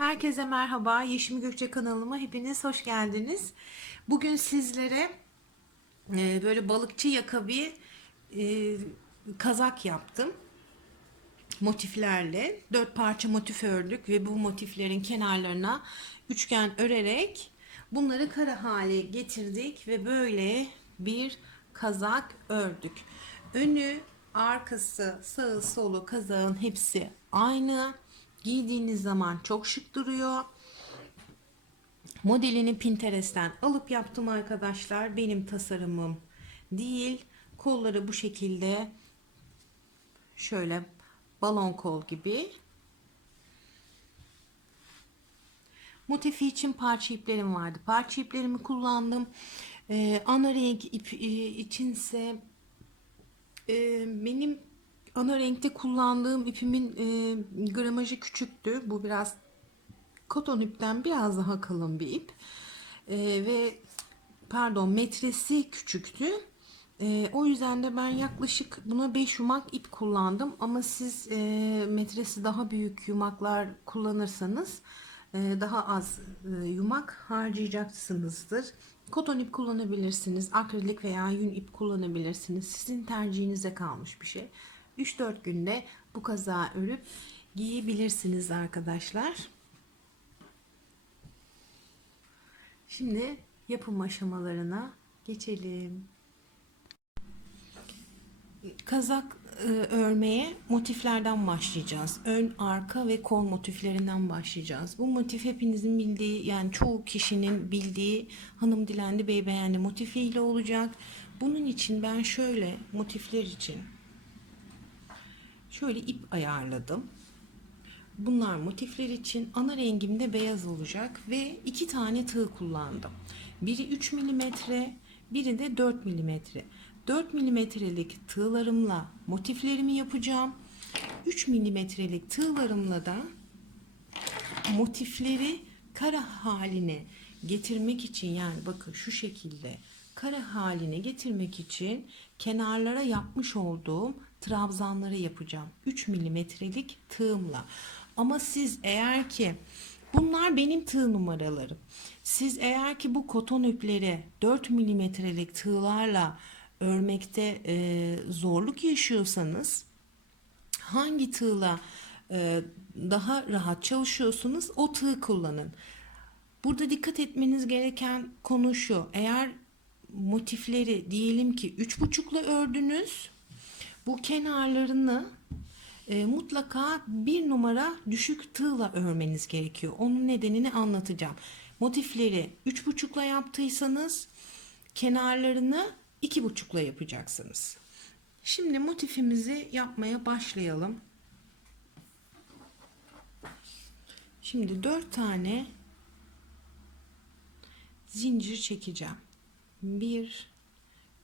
Herkese merhaba. Yeşim Gökçe kanalıma hepiniz hoş geldiniz. Bugün sizlere böyle balıkçı yaka bir e, kazak yaptım. Motiflerle. 4 parça motif ördük ve bu motiflerin kenarlarına üçgen örerek bunları kara hale getirdik ve böyle bir kazak ördük. Önü, arkası, sağı, solu kazağın hepsi aynı. Giydiğiniz zaman çok şık duruyor. Modelini Pinterest'ten alıp yaptım arkadaşlar. Benim tasarımım değil. Kolları bu şekilde, şöyle balon kol gibi. Motifi için parça iplerim vardı. Parça iplerimi kullandım. Ana renk ip içinse benim ana renkte kullandığım ipimin gramajı küçüktü. Bu biraz koton ipten biraz daha kalın bir ip. Ve pardon, metresi küçüktü. O yüzden de ben yaklaşık buna 5 yumak ip kullandım. Ama siz metresi daha büyük yumaklar kullanırsanız daha az yumak harcayacaksınızdır. Koton ip kullanabilirsiniz. Akrilik veya yün ip kullanabilirsiniz. Sizin tercihinize kalmış bir şey. 3-4 günde bu kazağı örüp giyebilirsiniz arkadaşlar. Şimdi yapım aşamalarına geçelim. Kazak örmeye motiflerden başlayacağız. Ön, arka ve kol motiflerinden başlayacağız. Bu motif hepinizin bildiği, yani çoğu kişinin bildiği hanım dilendi bey beğendi motifiyle olacak. Bunun için ben şöyle motifler için şöyle ip ayarladım. Bunlar motifler için ana rengim de beyaz olacak ve 2 tane tığ kullandım. Biri 3 milimetre, biri de 4 milimetre. 4 milimetrelik tığlarımla motiflerimi yapacağım. 3 milimetrelik tığlarımla da motifleri kara haline getirmek için, yani bakın şu şekilde kara haline getirmek için kenarlara yapmış olduğum trabzanları yapacağım. 3 milimetrelik tığımla. Ama siz eğer ki bunlar benim tığ numaralarım. Siz eğer ki bu koton ipleri 4 milimetrelik tığlarla örmekte zorluk yaşıyorsanız, hangi tığla daha rahat çalışıyorsunuz o tığ kullanın. Burada dikkat etmeniz gereken konu şu: eğer motifleri diyelim ki 3,5'la ördünüz, bu kenarlarını mutlaka bir numara düşük tığla örmeniz gerekiyor. Onun nedenini anlatacağım. Motifleri 3,5'la yaptıysanız kenarlarını 2,5'la yapacaksınız. Şimdi motifimizi yapmaya başlayalım. Şimdi 4 tane zincir çekeceğim. 1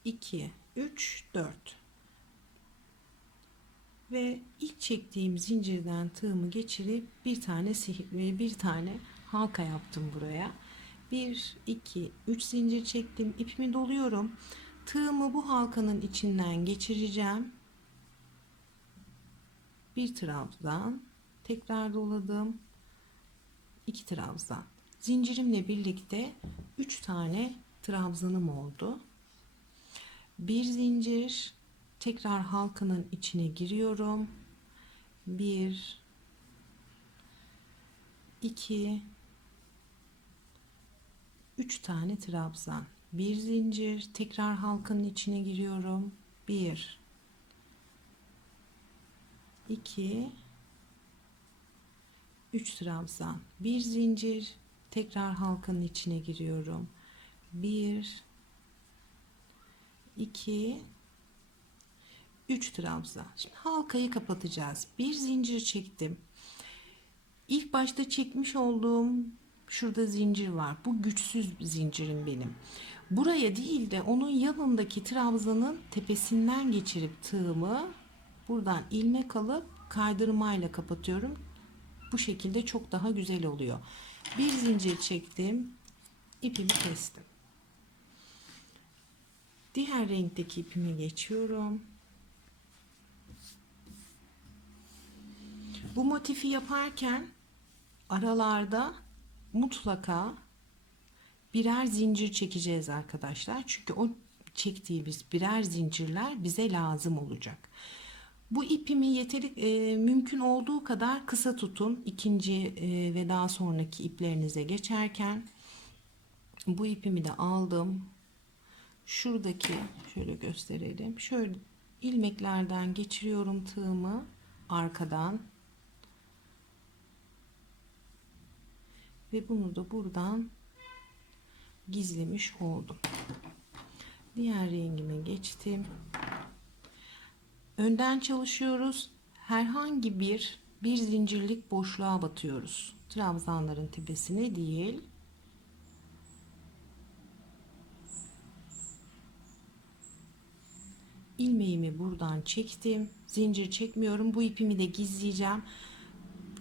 2 3 4 ve ilk çektiğim zincirden tığımı geçirip bir tane halka yaptım buraya. 1 2 3 zincir çektim. İpimi doluyorum. Tığımı bu halkanın içinden geçireceğim. Bir trabzan, tekrar doladım. 2 trabzan. Zincirimle birlikte 3 tane trabzanım oldu. Bir zincir, tekrar halkanın içine giriyorum. 1 2 3 tane trabzan. Bir zincir, tekrar halkanın içine giriyorum. 1 2 3 trabzan. Bir zincir, tekrar halkanın içine giriyorum. 1 2 3 trabzan. Şimdi halkayı kapatacağız. Bir zincir çektim. İlk başta çekmiş olduğum şurada zincir var. Bu güçsüz zincirim benim. Buraya değil de onun yanındaki trabzanın tepesinden geçirip tığımı buradan ilmek alıp kaydırmayla kapatıyorum. Bu şekilde çok daha güzel oluyor. Bir zincir çektim. İpimi kestim. Diğer renkteki ipimi geçiyorum. Bu motifi yaparken aralarda mutlaka birer zincir çekeceğiz arkadaşlar. Çünkü o çektiğimiz birer zincirler bize lazım olacak. Bu ipimi mümkün olduğu kadar kısa tutun. İkinci ve daha sonraki iplerinize geçerken bu ipimi de aldım. Şuradaki şöyle gösterelim. Şöyle ilmeklerden geçiriyorum tığımı arkadan. Ve bunu da buradan gizlemiş oldum. Diğer rengime geçtim. Önden çalışıyoruz. Herhangi bir zincirlik boşluğa batıyoruz. Trabzanların tepesine değil. İlmeğimi buradan çektim. Zincir çekmiyorum. Bu ipimi de gizleyeceğim.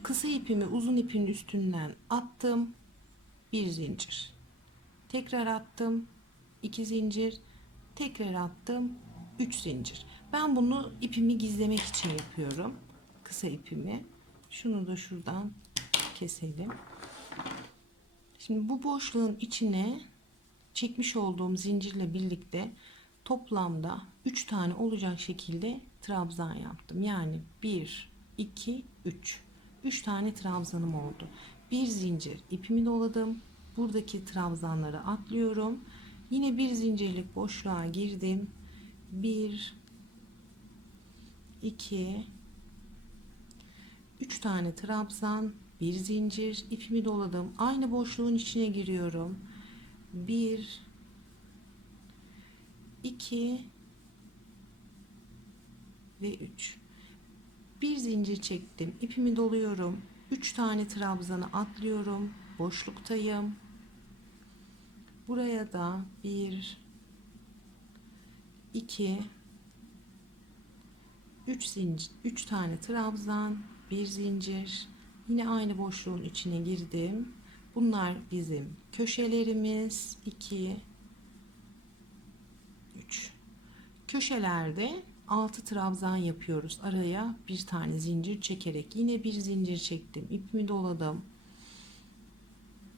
Kısa ipimi uzun ipin üstünden attım. Bir zincir. Tekrar attım. 2 zincir. Tekrar attım. 3 zincir. Ben bunu ipimi gizlemek için yapıyorum. Kısa ipimi. Şunu da şuradan keselim. Şimdi bu boşluğun içine çekmiş olduğum zincirle birlikte toplamda 3 tane olacak şekilde trabzan yaptım. Yani 1, 2, 3. 3 tane trabzanım oldu. Bir zincir ipimi doladım. Buradaki trabzanları atlıyorum. Yine bir zincirlik boşluğa girdim. 1, 2, 3 tane trabzan, bir zincir, ipimi doladım. Aynı boşluğun içine giriyorum. 1, 2 ve 3. Bir zincir çektim. İpimi doluyorum. 3 tane trabzanı atlıyorum. Boşluktayım. Buraya da 1, 2, 3 zincir, 3 tane trabzan, bir zincir. Yine aynı boşluğun içine girdim. Bunlar bizim köşelerimiz. 2, 3. Köşelerde 6 trabzan yapıyoruz. Araya bir tane zincir çekerek. Yine bir zincir çektim. İpimi doladım.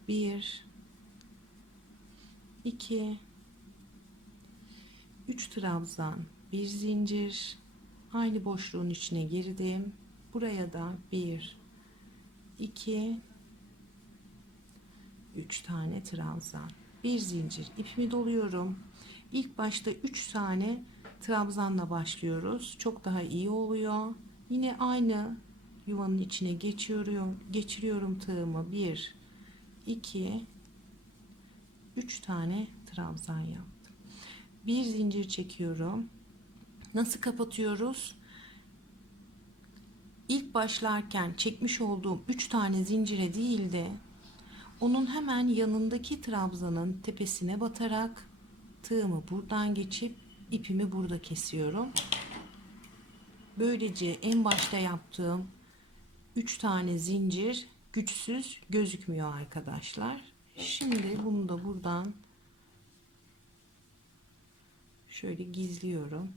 1, 2, 3 trabzan, bir zincir. Aynı boşluğun içine girdim. Buraya da 1, 2, 3 tane trabzan, bir zincir. İpimi doluyorum. İlk başta 3 tane trabzanla başlıyoruz. Çok daha iyi oluyor. Yine aynı yuvanın içine geçiriyorum tığımı. 1, 2, 3 tane trabzan yaptım. Bir zincir çekiyorum. Nasıl kapatıyoruz? İlk başlarken çekmiş olduğum 3 tane zincire değil de onun hemen yanındaki trabzanın tepesine batarak tığımı buradan geçip ipimi burada kesiyorum. Böylece en başta yaptığım 3 tane zincir güçsüz gözükmüyor arkadaşlar. Şimdi bunu da buradan şöyle gizliyorum.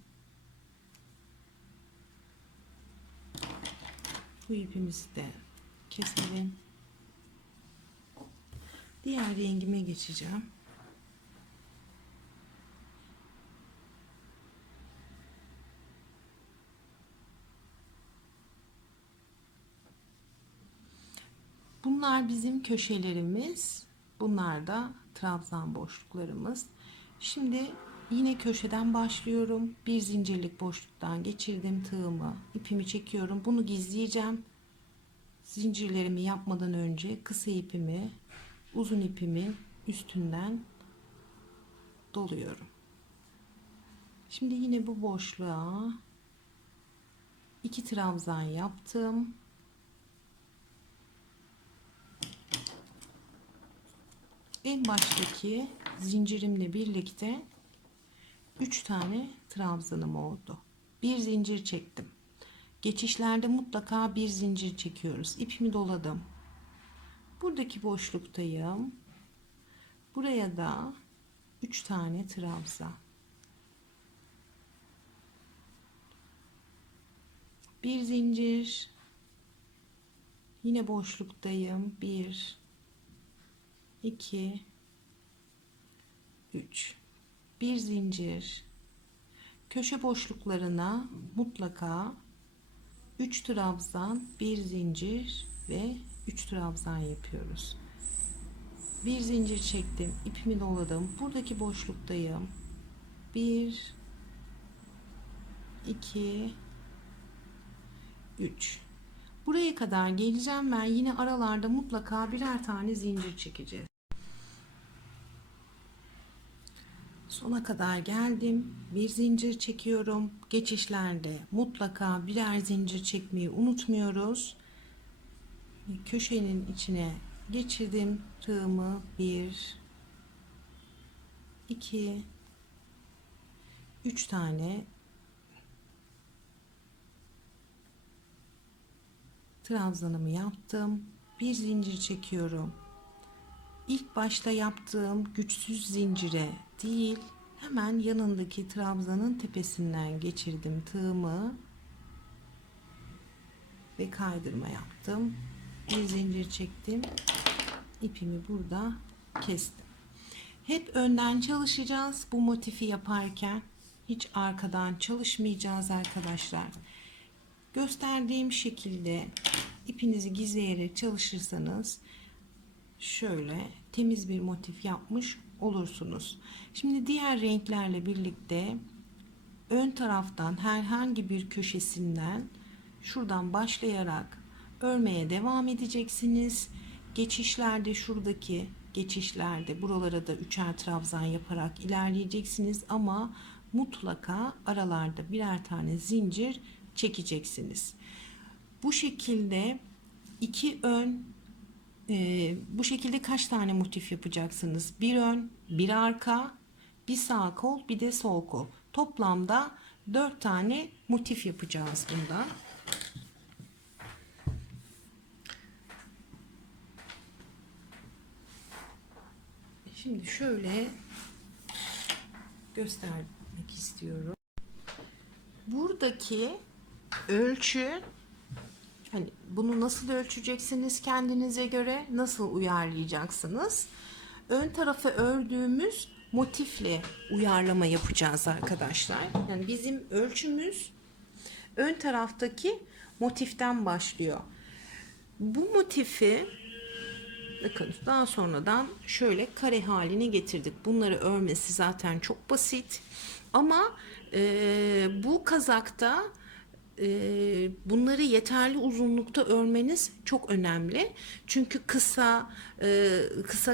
Bu ipimizi de keselim. Diğer rengime geçeceğim. Bunlar bizim köşelerimiz. Bunlar da trabzan boşluklarımız. Şimdi yine köşeden başlıyorum. Bir zincirlik boşluktan geçirdim tığımı. İpimi çekiyorum. Bunu gizleyeceğim. Zincirlerimi yapmadan önce kısa ipimi uzun ipimin üstünden doluyorum. Şimdi yine bu boşluğa 2 trabzan yaptım. En baştaki zincirimle birlikte 3 tane trabzanım oldu. Bir zincir çektim. Geçişlerde mutlaka bir zincir çekiyoruz. İpimi doladım. Buradaki boşluktayım. Buraya da 3 tane trabzan. Bir zincir. Yine boşluktayım. 1, 2, 3. Bir zincir. Köşe boşluklarına mutlaka 3 trabzan, bir zincir ve 3 trabzan yapıyoruz. Bir zincir çektim, ipimi doladım. Buradaki boşluktayım. 1, 2, 3. Buraya kadar geleceğim ben. Yine aralarda mutlaka birer tane zincir çekeceğiz. Sona kadar geldim. Bir zincir çekiyorum. Geçişlerde mutlaka birer zincir çekmeyi unutmuyoruz. Köşenin içine geçirdim tığımı. 1, 2, 3 tane trabzanımı yaptım. Bir zincir çekiyorum. İlk başta yaptığım güçsüz zincire değil, hemen yanındaki trabzanın tepesinden geçirdim tığımı ve kaydırma yaptım. Bir zincir çektim. İpimi burada kestim. Hep önden çalışacağız bu motifi yaparken. Hiç arkadan çalışmayacağız arkadaşlar. Gösterdiğim şekilde ipinizi gizleyerek çalışırsanız şöyle temiz bir motif yapmış olursunuz. Şimdi diğer renklerle birlikte ön taraftan herhangi bir köşesinden şuradan başlayarak örmeye devam edeceksiniz. Geçişlerde şuradaki geçişlerde buralara da üçer trabzan yaparak ilerleyeceksiniz ama mutlaka aralarda birer tane zincir çekeceksiniz. Bu şekilde iki ön bu şekilde kaç tane motif yapacaksınız? Bir ön, bir arka, bir sağ kol, bir de sol kol. Toplamda 4 tane motif yapacağız bunda. Şimdi şöyle göstermek istiyorum. Buradaki ölçü, hani bunu nasıl ölçeceksiniz kendinize göre, nasıl uyarlayacaksınız? Ön tarafı ördüğümüz motifle uyarlama yapacağız arkadaşlar. Yani bizim ölçümüz ön taraftaki motiften başlıyor. Bu motifi bakın daha sonradan şöyle kare haline getirdik. Bunları örmesi zaten çok basit. Ama bu kazakta bunları yeterli uzunlukta örmeniz çok önemli. Çünkü kısa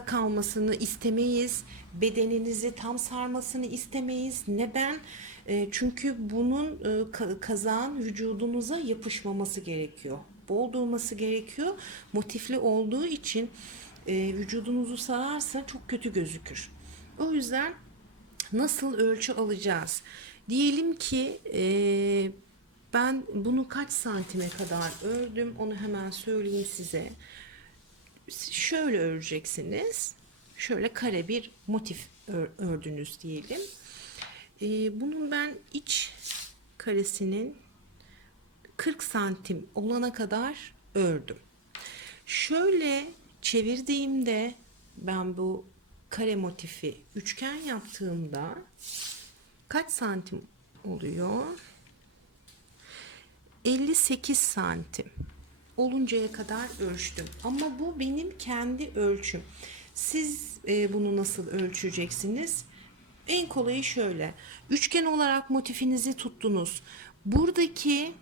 kalmasını istemeyiz. Bedeninizi tam sarmasını istemeyiz. Neden? Çünkü bunun kazağın vücudunuza yapışmaması gerekiyor. Bol durması gerekiyor. Motifli olduğu için vücudunuzu sararsa çok kötü gözükür. O yüzden nasıl ölçü alacağız? Diyelim ki ben bunu kaç santime kadar ördüm, onu hemen söyleyeyim size. Şöyle öreceksiniz. Şöyle kare bir motif ördünüz diyelim. Bunun ben iç karesinin 40 santim olana kadar ördüm. Şöyle çevirdiğimde ben bu kare motifi üçgen yaptığımda kaç santim oluyor? 58 santim oluncaya kadar ölçtüm. Ama bu benim kendi ölçüm. Siz bunu nasıl ölçeceksiniz? En kolayı şöyle. Üçgen olarak motifinizi tuttunuz. Buradaki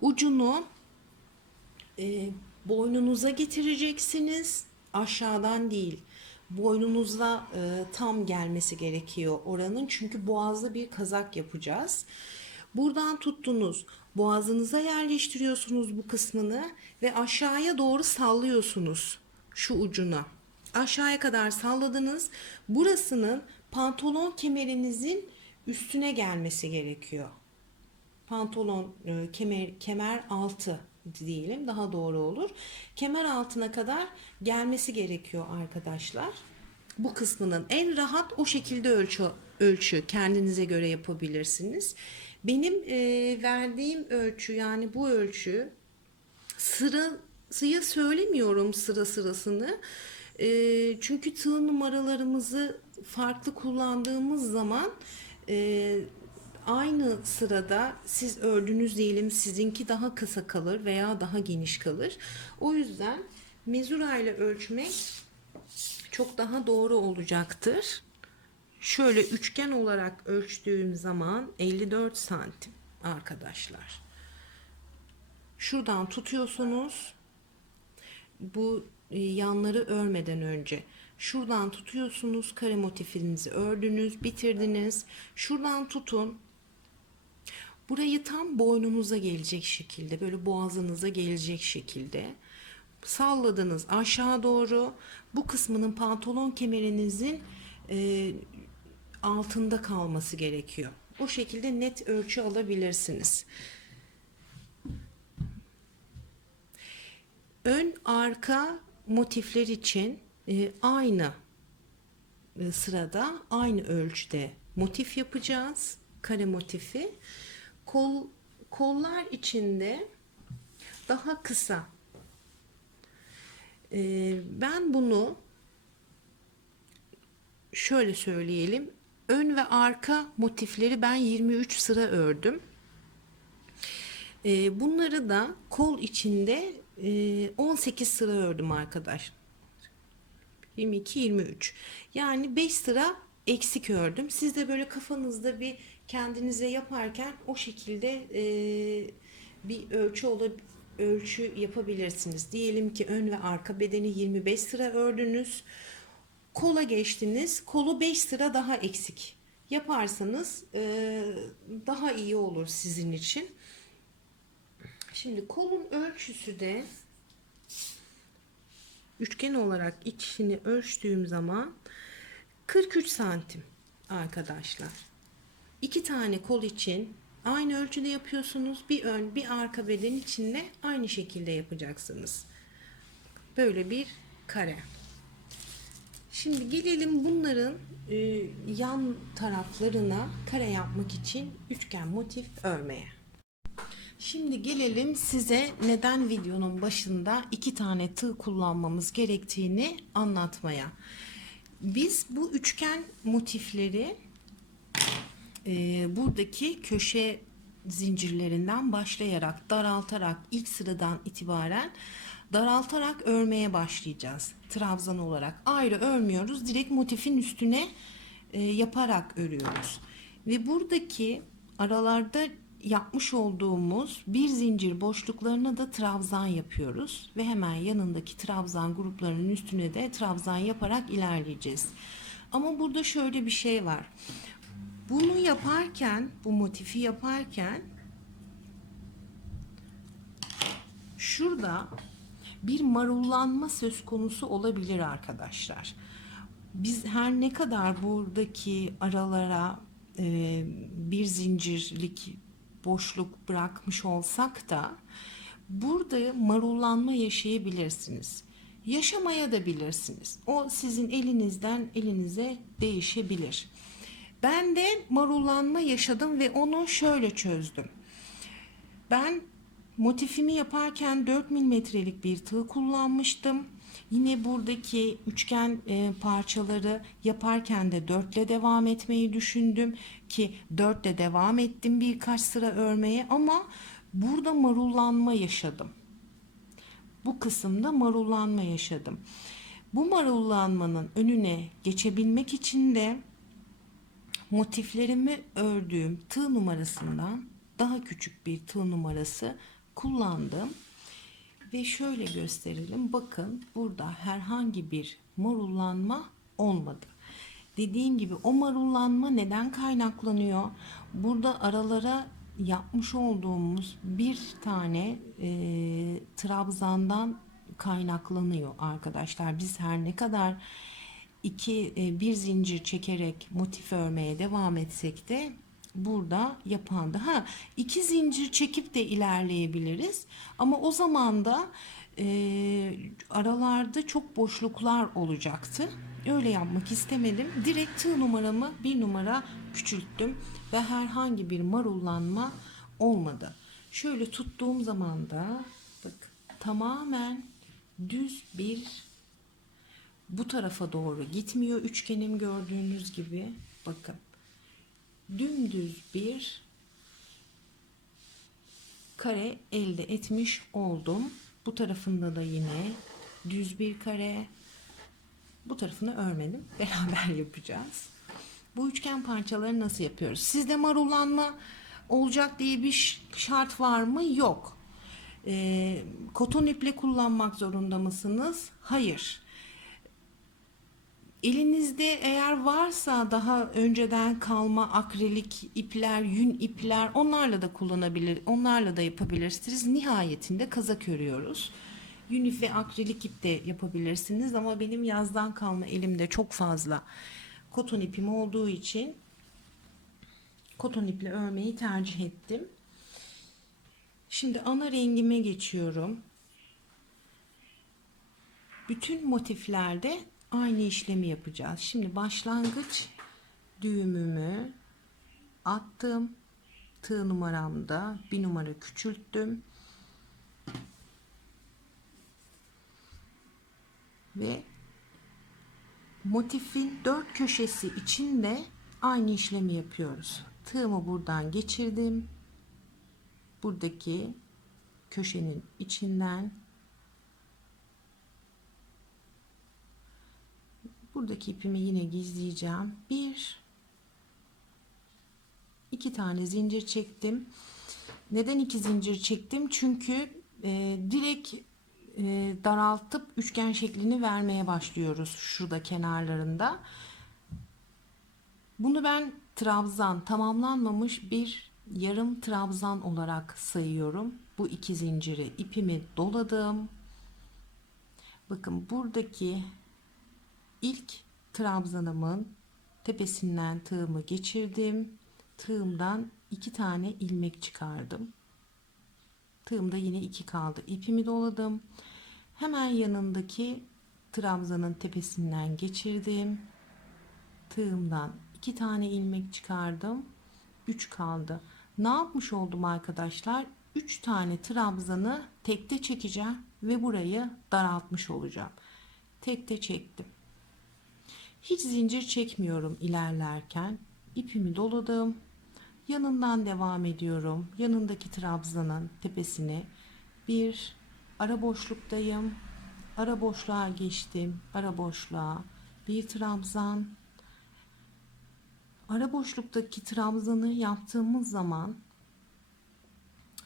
ucunu boynunuza getireceksiniz. Aşağıdan değil. Boynunuza tam gelmesi gerekiyor oranın. Çünkü boğazlı bir kazak yapacağız. Buradan tuttunuz. Boğazınıza yerleştiriyorsunuz bu kısmını ve aşağıya doğru sallıyorsunuz şu ucuna. Aşağıya kadar salladınız. Burasının pantolon kemerinizin üstüne gelmesi gerekiyor. Pantolon kemer altı diyelim, daha doğru olur. Kemer altına kadar gelmesi gerekiyor arkadaşlar. Bu kısmının en rahat o şekilde ölçü kendinize göre yapabilirsiniz. Benim verdiğim ölçü, yani bu ölçü sırasıya söylemiyorum sıra sırasını. Çünkü tığ numaralarımızı farklı kullandığımız zaman aynı sırada siz ördünüz diyelim, sizinki daha kısa kalır veya daha geniş kalır. O yüzden mezura ile ölçmek çok daha doğru olacaktır. Şöyle üçgen olarak ölçtüğüm zaman 54 santim arkadaşlar. Şuradan tutuyorsunuz. Bu yanları örmeden önce şuradan tutuyorsunuz. Kare motifinizi ördünüz, bitirdiniz. Şuradan tutun. Burayı tam boynunuza gelecek şekilde, böyle boğazınıza gelecek şekilde salladınız aşağı doğru. Bu kısmının pantolon kemerinizin altında kalması gerekiyor. O şekilde net ölçü alabilirsiniz. Ön arka motifler için aynı sırada aynı ölçüde motif yapacağız. Kare motifi. Kollar içinde daha kısa. Ben bunu şöyle söyleyelim. Ön ve arka motifleri ben 23 sıra ördüm. Bunları da kol içinde 18 sıra ördüm arkadaş. 22, 23. Yani 5 sıra eksik ördüm. Siz de böyle kafanızda bir kendinize yaparken o şekilde bir ölçü yapabilirsiniz. Diyelim ki ön ve arka bedeni 25 sıra ördünüz. Kola geçtiniz. Kolu 5 sıra daha eksik yaparsanız daha iyi olur sizin için. Şimdi kolun ölçüsü de üçgen olarak içini ölçtüğüm zaman 43 santim arkadaşlar. 2 tane kol için aynı ölçüde yapıyorsunuz. Bir ön bir arka beden için de aynı şekilde yapacaksınız. Böyle bir kare. Şimdi gelelim bunların yan taraflarına kare yapmak için üçgen motif örmeye. Şimdi gelelim size neden videonun başında 2 tane tığ kullanmamız gerektiğini anlatmaya. Biz bu üçgen motifleri buradaki köşe zincirlerinden başlayarak daraltarak ilk sıradan itibaren daraltarak örmeye başlayacağız. Trabzan olarak ayrı örmüyoruz. Direkt motifin üstüne yaparak örüyoruz. Ve buradaki aralarda yapmış olduğumuz bir zincir boşluklarına da trabzan yapıyoruz. Ve hemen yanındaki trabzan gruplarının üstüne de trabzan yaparak ilerleyeceğiz. Ama burada şöyle bir şey var. Bunu yaparken, bu motifi yaparken şurada bir marullanma söz konusu olabilir arkadaşlar. Biz her ne kadar buradaki aralara bir zincirlik boşluk bırakmış olsak da burada marullanma yaşayabilirsiniz. Yaşamaya da bilirsiniz. O sizin elinizden elinize değişebilir. Ben de marullanma yaşadım ve onu şöyle çözdüm. Ben motifimi yaparken 4 milimetrelik bir tığ kullanmıştım. Yine buradaki üçgen parçaları yaparken de 4 ile devam etmeyi düşündüm ki 4 ile devam ettim birkaç sıra örmeye ama burada marullanma yaşadım. Bu kısımda marullanma yaşadım. Bu marullanmanın önüne geçebilmek için de motiflerimi ördüğüm tığ numarasından daha küçük bir tığ numarası kullandım. Ve şöyle gösterelim. Bakın burada herhangi bir marullanma olmadı. Dediğim gibi o marullanma neden kaynaklanıyor? Burada aralara yapmış olduğumuz bir tane trabzandan kaynaklanıyor arkadaşlar. Biz her ne kadar bir zincir çekerek motif örmeye devam etsek de burada yapan da 2 zincir çekip de ilerleyebiliriz ama o zaman da aralarda çok boşluklar olacaktı. Öyle yapmak istemedim. Direkt tığ numaramı bir numara küçülttüm ve herhangi bir marullanma olmadı. Şöyle tuttuğum zaman da bak, tamamen düz bir, bu tarafa doğru gitmiyor üçgenim, gördüğünüz gibi. Bakın, dümdüz bir kare elde etmiş oldum. Bu tarafında da yine düz bir kare. Bu tarafını örmedim. Beraber yapacağız. Bu üçgen parçaları nasıl yapıyoruz? Sizde marullanma olacak diye bir şart var mı? Yok. Koton iple kullanmak zorunda mısınız? Hayır. Elinizde eğer varsa daha önceden kalma akrilik ipler, yün ipler, onlarla da kullanabilir, onlarla da yapabilirsiniz. Nihayetinde kazak örüyoruz. Yün ip ve akrilik ip de yapabilirsiniz ama benim yazdan kalma elimde çok fazla koton ipim olduğu için koton iple örmeyi tercih ettim. Şimdi ana rengime geçiyorum. Bütün motiflerde aynı işlemi yapacağız. Şimdi başlangıç düğümümü attım. Tığ numaramda bir numara küçülttüm. Ve motifin 4 köşesi için de aynı işlemi yapıyoruz. Tığımı buradan geçirdim. Buradaki köşenin içinden buradaki ipimi yine gizleyeceğim. İki tane zincir çektim. Neden iki zincir çektim? Çünkü direkt daraltıp üçgen şeklini vermeye başlıyoruz şurada kenarlarında. Bunu ben trabzan, tamamlanmamış bir yarım trabzan olarak sayıyorum. Bu iki zinciri ipimi doladım. Bakın, buradaki ilk trabzanımın tepesinden tığımı geçirdim. Tığımdan 2 tane ilmek çıkardım. Tığımda yine 2 kaldı. İpimi doladım. Hemen yanındaki trabzanın tepesinden geçirdim. Tığımdan 2 tane ilmek çıkardım. 3 kaldı. Ne yapmış oldum arkadaşlar? 3 tane trabzanı tekte çekeceğim ve burayı daraltmış olacağım. Tekte çektim. Hiç zincir çekmiyorum ilerlerken. İpimi doladım. Yanından devam ediyorum. Yanındaki trabzanın tepesine bir ara boşluktayım. Ara boşluğa geçtim. Ara boşluğa bir trabzan. Ara boşluktaki trabzanı yaptığımız zaman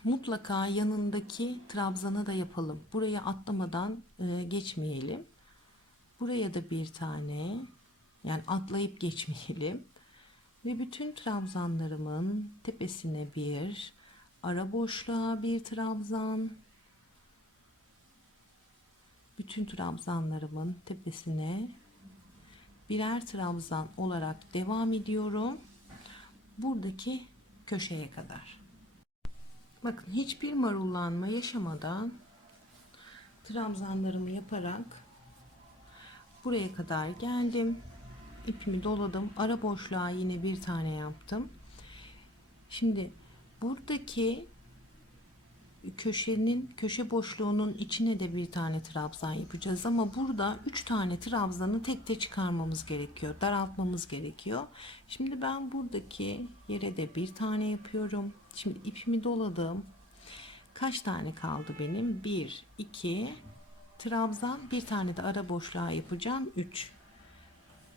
mutlaka yanındaki trabzanı da yapalım. Buraya atlamadan geçmeyelim. Buraya da bir tane, yani atlayıp geçmeyelim. Ve bütün trabzanlarımın tepesine bir ara boşluğa bir trabzan, bütün trabzanlarımın tepesine birer trabzan olarak devam ediyorum buradaki köşeye kadar. Bakın, hiçbir marullanma yaşamadan trabzanlarımı yaparak buraya kadar geldim. İpimi doladım. Ara boşluğa yine bir tane yaptım. Şimdi buradaki köşe boşluğunun içine de bir tane trabzan yapacağız ama burada 3 tane trabzanı tek çıkarmamız gerekiyor, daraltmamız gerekiyor. Şimdi ben buradaki yere de bir tane yapıyorum. Şimdi ipimi doladım. Kaç tane kaldı benim? 1 2 trabzan, bir tane de ara boşluğa yapacağım. 3.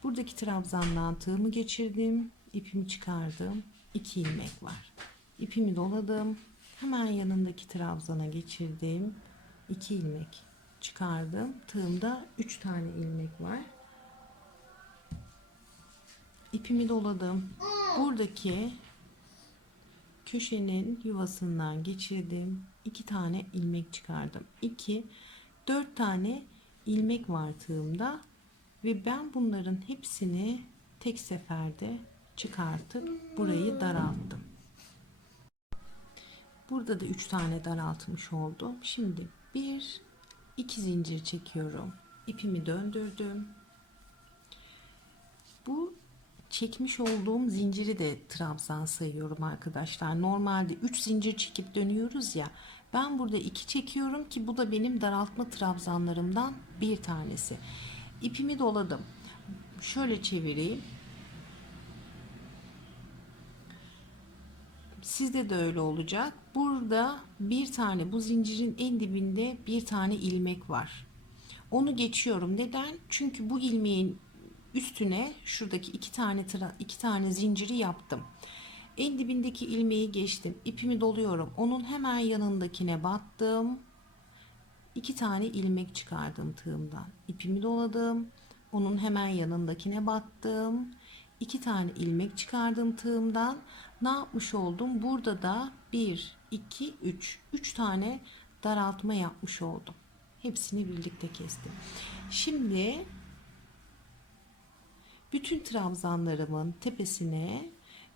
Buradaki trabzandan tığımı geçirdim, ipimi çıkardım. 2 ilmek var. İpimi doladım. Hemen yanındaki trabzana geçirdim. 2 ilmek çıkardım. Tığımda 3 tane ilmek var. İpimi doladım. Buradaki köşenin yuvasından geçirdim. 2 tane ilmek çıkardım. 4 tane ilmek var tığımda ve ben bunların hepsini tek seferde çıkartıp burayı daralttım. Burada da 3 tane daraltmış oldum. Şimdi 2 zincir çekiyorum. İpimi döndürdüm. Bu çekmiş olduğum zinciri de trabzan sayıyorum arkadaşlar. Normalde 3 zincir çekip dönüyoruz ya. Ben burada 2 çekiyorum ki bu da benim daraltma trabzanlarımdan bir tanesi. İpimi doladım. Şöyle çevireyim. Sizde de öyle olacak. Burada bir tane, bu zincirin en dibinde bir tane ilmek var. Onu geçiyorum. Neden? Çünkü bu ilmeğin üstüne şuradaki iki tane zinciri yaptım. En dibindeki ilmeği geçtim. İpimi doluyorum. Onun hemen yanındakine battım. 2 tane ilmek çıkardım tığımdan. İpimi doladım. Onun hemen yanındakine battım. 2 tane ilmek çıkardım tığımdan. Ne yapmış oldum? Burada da 1, 2, 3. 3 tane daraltma yapmış oldum. Hepsini birlikte kestim. Şimdi bütün trabzanlarımın tepesine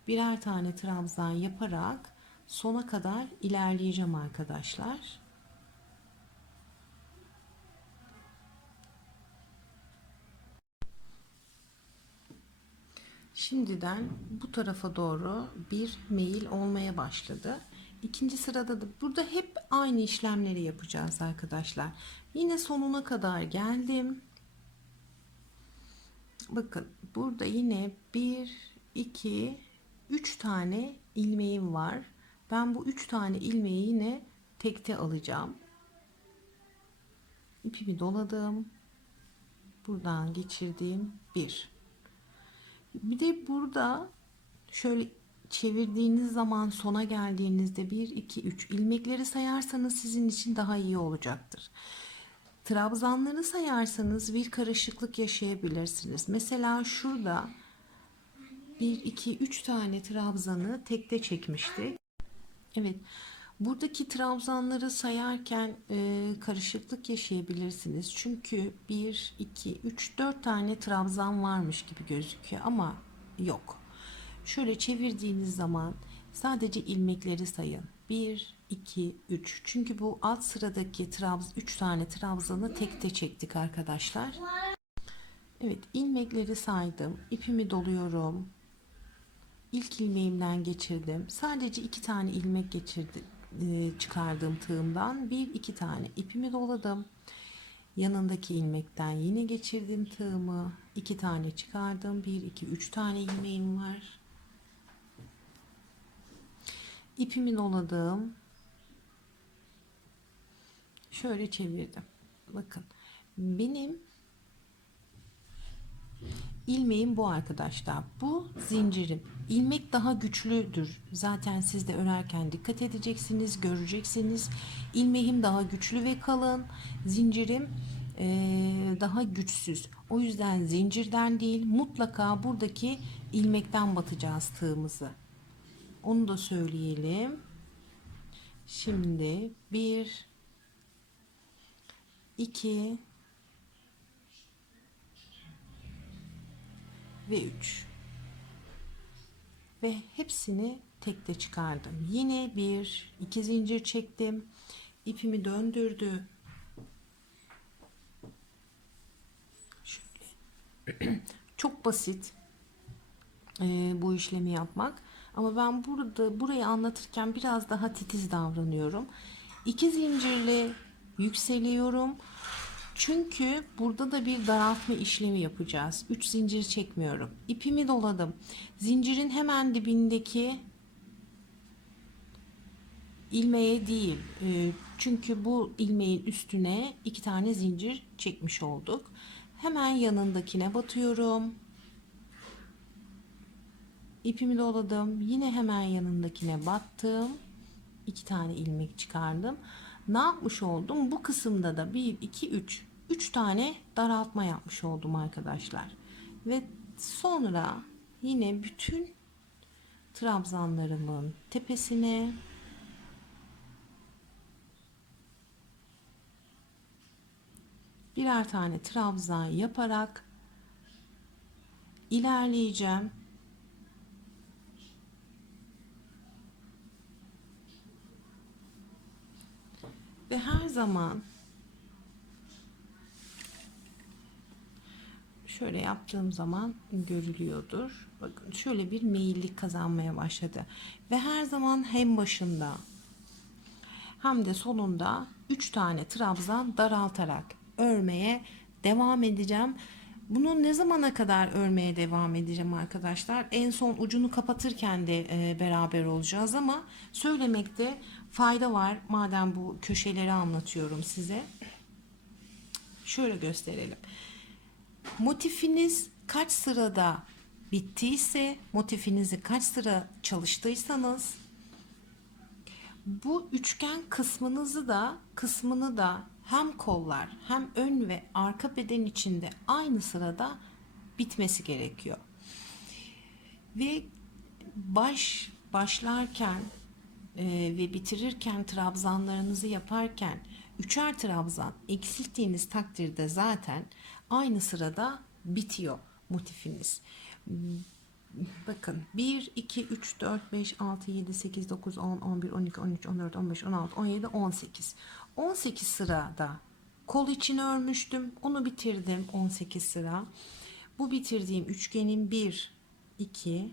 birer tane trabzan yaparak sona kadar ilerleyeceğim arkadaşlar. Şimdiden bu tarafa doğru bir meyil olmaya başladı. İkinci sırada da burada hep aynı işlemleri yapacağız arkadaşlar. Yine sonuna kadar geldim. Bakın burada yine 1, 2, 3 tane ilmeğim var. Ben bu 3 tane ilmeği yine tekte alacağım. İpimi doladım. Buradan geçirdiğim 1. Bir de burada şöyle çevirdiğiniz zaman sona geldiğinizde 1, 2, 3 ilmekleri sayarsanız sizin için daha iyi olacaktır. Trabzanları sayarsanız bir karışıklık yaşayabilirsiniz. Mesela şurada 1, 2, 3 tane trabzanı tekte çekmiştik. Evet. Buradaki trabzanları sayarken karışıklık yaşayabilirsiniz. Çünkü 1, 2, 3, 4 tane trabzan varmış gibi gözüküyor ama yok. Şöyle çevirdiğiniz zaman sadece ilmekleri sayın. 1, 2, 3. Çünkü bu alt sıradaki 3 tane trabzanı tekte çektik arkadaşlar. Evet, ilmekleri saydım. İpimi doluyorum. İlk ilmeğimden geçirdim. Sadece 2 tane ilmek çıkardığım tığımdan 1-2 tane ipimi doladım. Yanındaki ilmekten yine geçirdim tığımı. 2 tane çıkardım. 1, 2, 3 tane ilmeğim var. İpimi doladım. Şöyle çevirdim. Bakın benim ilmeğim bu arkadaşlar. Bu zincirim. İlmek daha güçlüdür. Zaten siz de örerken dikkat edeceksiniz, göreceksiniz. İlmeğim daha güçlü ve kalın. Zincirim daha güçsüz. O yüzden zincirden değil, mutlaka buradaki ilmekten batacağız tığımızı. Onu da söyleyelim. Şimdi 1, 2 ve 3 ve hepsini tekte çıkardım. Yine 1, 2 zincir çektim. İpimi döndürdüm. Şöyle. Çok basit bu işlemi yapmak. Ama ben burayı anlatırken biraz daha titiz davranıyorum. 2 zincirle yükseliyorum. Çünkü burada da bir daraltma işlemi yapacağız. 3 zincir çekmiyorum. İpimi doladım. Zincirin hemen dibindeki ilmeğe değil. Çünkü bu ilmeğin üstüne 2 tane zincir çekmiş olduk. Hemen yanındakine batıyorum. İpimi doladım. Yine hemen yanındakine battım. 2 tane ilmek çıkardım. Ne yapmış oldum? Bu kısımda da 1, 2, 3. 3 tane daraltma yapmış oldum arkadaşlar. Ve sonra yine bütün trabzanlarımın tepesine birer tane trabzan yaparak ilerleyeceğim. Ve her zaman Şöyle yaptığım zaman görülüyordur. Bakın şöyle bir meyillik kazanmaya başladı. Ve her zaman hem başında hem de sonunda 3 tane trabzan daraltarak örmeye devam edeceğim. Bunu ne zamana kadar örmeye devam edeceğim arkadaşlar? En son ucunu kapatırken de beraber olacağız ama söylemekte fayda var. Madem bu köşeleri anlatıyorum size. Şöyle gösterelim. Motifiniz kaç sırada bittiyse, motifinizi kaç sıra çalıştıysanız bu üçgen kısmını da hem kollar hem ön ve arka beden içinde aynı sırada bitmesi gerekiyor. Ve başlarken ve bitirirken trabzanlarınızı yaparken üçer trabzan eksilttiğiniz takdirde zaten aynı sırada bitiyor motifiniz. Bakın 1, 2, 3, 4, 5, 6, 7, 8, 9, 10, 11, 12, 13, 14, 15, 16, 17, 18. 18 sırada kol için örmüştüm. Onu bitirdim 18 sıra. Bu bitirdiğim üçgenin 1, 2,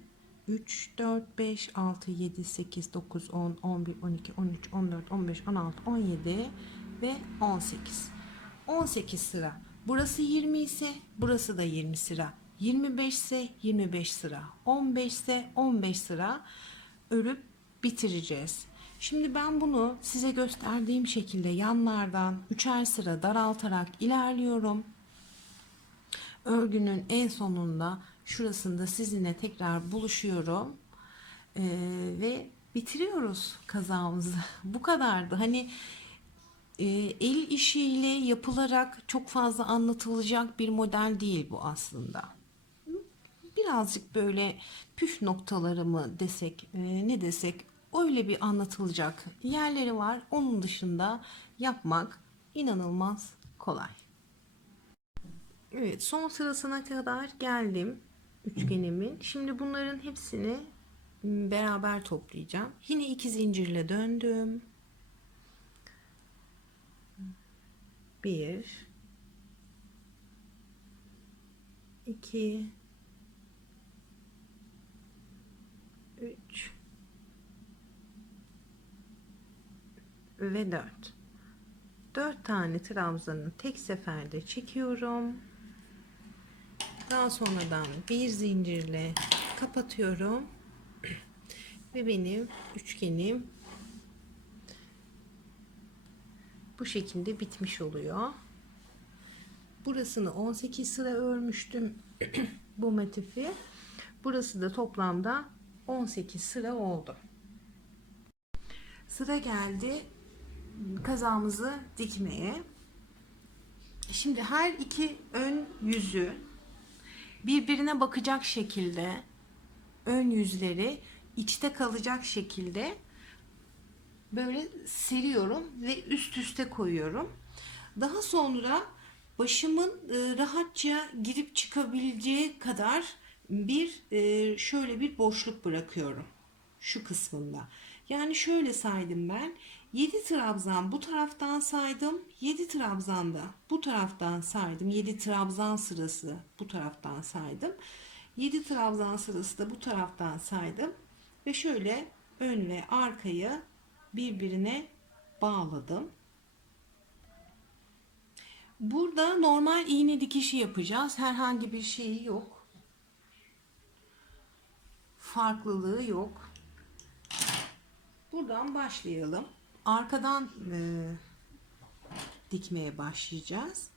3, 4, 5, 6, 7, 8, 9, 10, 11, 12, 13, 14, 15, 16, 17 ve 18. 18 sıra. Burası 20 ise burası da 20 sıra. 25 ise 25 sıra. 15 ise 15 sıra örüp bitireceğiz. Şimdi ben bunu size gösterdiğim şekilde yanlardan üçer sıra daraltarak ilerliyorum. Örgünün en sonunda şurasında sizinle tekrar buluşuyorum. Ve bitiriyoruz kazağımızı. Bu kadardı. Hani el işiyle yapılarak çok fazla anlatılacak bir model değil bu aslında. Birazcık böyle püf noktaları mı desek, ne desek öyle bir anlatılacak yerleri var. Onun dışında yapmak inanılmaz kolay. Evet, son sırasına kadar geldim üçgenimin. Şimdi bunların hepsini beraber toplayacağım. Yine 2 zincirle döndüm. 1 2 3 ve 4. 4 tane trabzanı tek seferde çekiyorum. Daha sonradan bir zincirle kapatıyorum. Ve benim üçgenim bu şekilde bitmiş oluyor. Burasını 18 sıra örmüştüm bu motifi. Burası da toplamda 18 sıra oldu. Sıra geldi kazağımızı dikmeye. Şimdi her iki ön yüzü birbirine bakacak şekilde, ön yüzleri içte kalacak şekilde böyle seriyorum ve üst üste koyuyorum. Daha sonra başımın rahatça girip çıkabileceği kadar bir şöyle bir boşluk bırakıyorum şu kısmında. Yani şöyle saydım ben. 7 trabzan bu taraftan saydım. 7 trabzan da bu taraftan saydım. 7 trabzan sırası bu taraftan saydım. 7 trabzan sırası da bu taraftan saydım. Ve şöyle ön ve arkayı birbirine bağladım. Burada normal iğne dikişi yapacağız. Herhangi bir şeyi yok. Farklılığı yok. Buradan başlayalım. Arkadan dikmeye başlayacağız.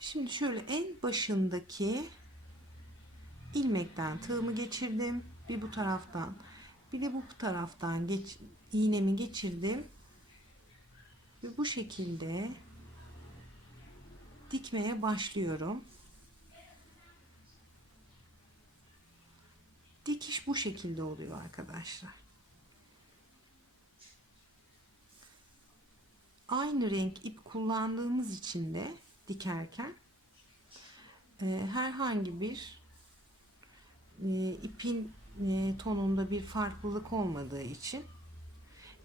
Şimdi şöyle en başındaki ilmekten tığımı geçirdim. Bir bu taraftan, bir de bu taraftan iğnemi geçirdim. Ve bu şekilde dikmeye başlıyorum. Dikiş bu şekilde oluyor arkadaşlar. Aynı renk ip kullandığımız için de dikerken herhangi bir ipin tonunda bir farklılık olmadığı için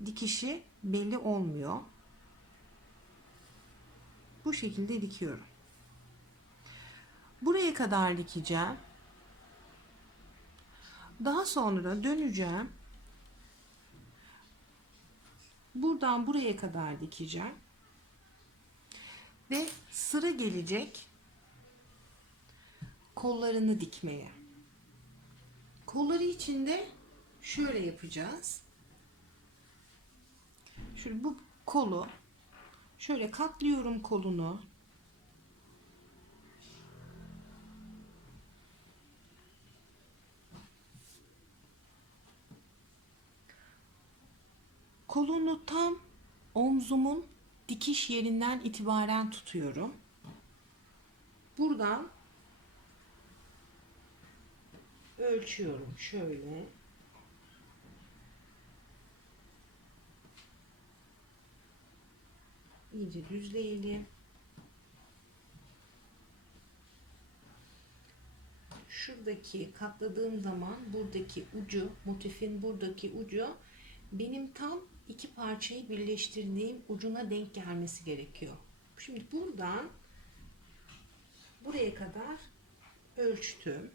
dikişi belli olmuyor. Bu şekilde dikiyorum. Buraya kadar dikeceğim. Daha sonra döneceğim. Buradan buraya kadar dikeceğim. Ve sıra gelecek kollarını dikmeye. Kolları için de şöyle yapacağız. Şöyle bu kolu şöyle katlıyorum kolunu. Kolunu tam omzumun dikiş yerinden itibaren tutuyorum. Buradan ölçüyorum şöyle. İyice düzleyelim. Şuradaki katladığım zaman buradaki ucu, motifin buradaki ucu benim tam iki parçayı birleştirdiğim ucuna denk gelmesi gerekiyor. Şimdi buradan buraya kadar ölçtüm.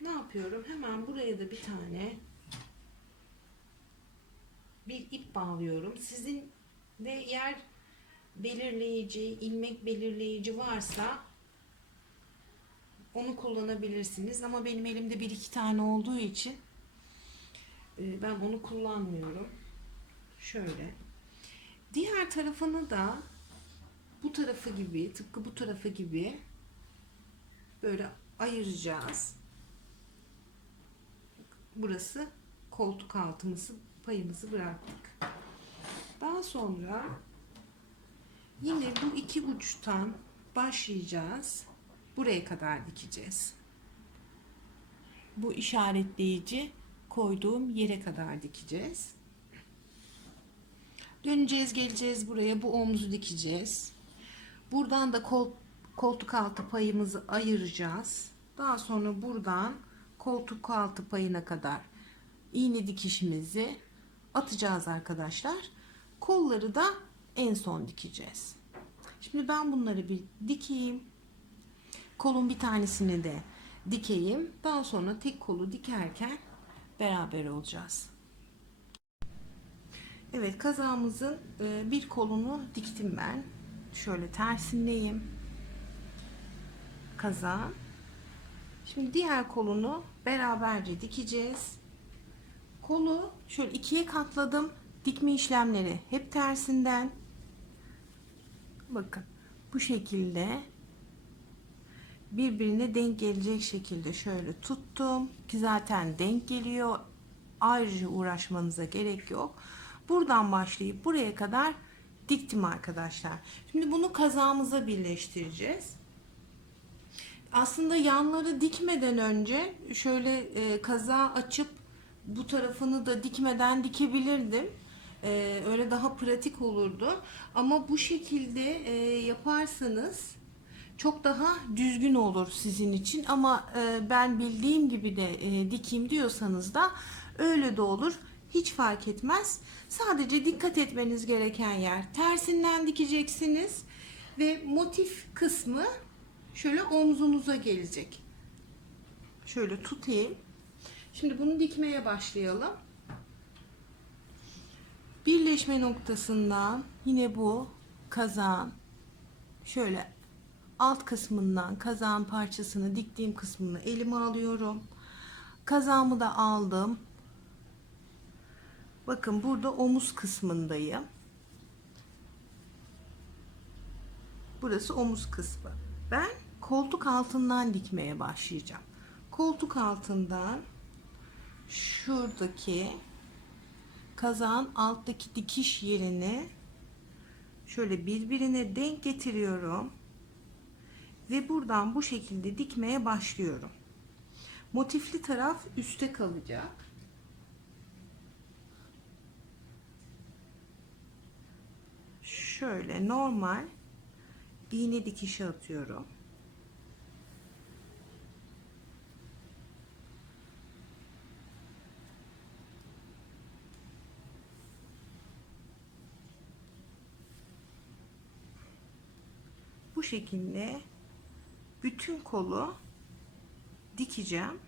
Ne yapıyorum? Hemen buraya da bir tane bir ip bağlıyorum. Sizin de yer belirleyici, ilmek belirleyici varsa onu kullanabilirsiniz. Ama benim elimde bir iki tane olduğu için ben onu kullanmıyorum. Şöyle. Diğer tarafını da bu tarafı gibi, tıpkı bu tarafı gibi böyle ayıracağız. Burası koltuk altımızı, payımızı bıraktık. Daha sonra yine bu iki uçtan başlayacağız. Buraya kadar dikeceğiz. Bu işaretleyici koyduğum yere kadar dikeceğiz. Döneceğiz, geleceğiz buraya. Bu omuzu dikeceğiz. Buradan da koltuk altı payımızı ayıracağız. Daha sonra buradan koltuk altı payına kadar iğne dikişimizi atacağız arkadaşlar. Kolları da en son dikeceğiz. Şimdi ben bunları bir dikeyim. Kolun bir tanesini de dikeyim. Daha sonra tek kolu dikerken beraber olacağız. Evet, kazağımızın bir kolunu diktim ben. Şöyle tersindeyim kazağın. Şimdi diğer kolunu beraberce dikeceğiz. Kolu şöyle ikiye katladım. Dikme işlemleri hep tersinden. Bakın bu şekilde birbirine denk gelecek şekilde şöyle tuttum ki zaten denk geliyor. Ayrıca uğraşmanıza gerek yok. Buradan başlayıp buraya kadar diktim arkadaşlar. Şimdi bunu kazağımıza birleştireceğiz. Aslında yanları dikmeden önce şöyle kazağı açıp bu tarafını da dikmeden dikebilirdim. Öyle daha pratik olurdu. Ama bu şekilde yaparsanız çok daha düzgün olur sizin için. Ama ben bildiğim gibi de dikeyim diyorsanız da öyle de olur. Hiç fark etmez. Sadece dikkat etmeniz gereken yer tersinden dikeceksiniz ve motif kısmı şöyle omzunuza gelecek. Şöyle tutayım. Şimdi bunu dikmeye başlayalım. Birleşme noktasından yine bu kazağın şöyle alt kısmından kazağın parçasını diktiğim kısmını elime alıyorum. Kazağımı da aldım. Bakın burada omuz kısmındayım. Burası omuz kısmı. Ben koltuk altından dikmeye başlayacağım. Koltuk altından şuradaki kazağın alttaki dikiş yerini şöyle birbirine denk getiriyorum ve buradan bu şekilde dikmeye başlıyorum. Motifli taraf üstte kalacak. Şöyle normal iğne dikişi atıyorum. şekilde bütün kolu dikeceğim.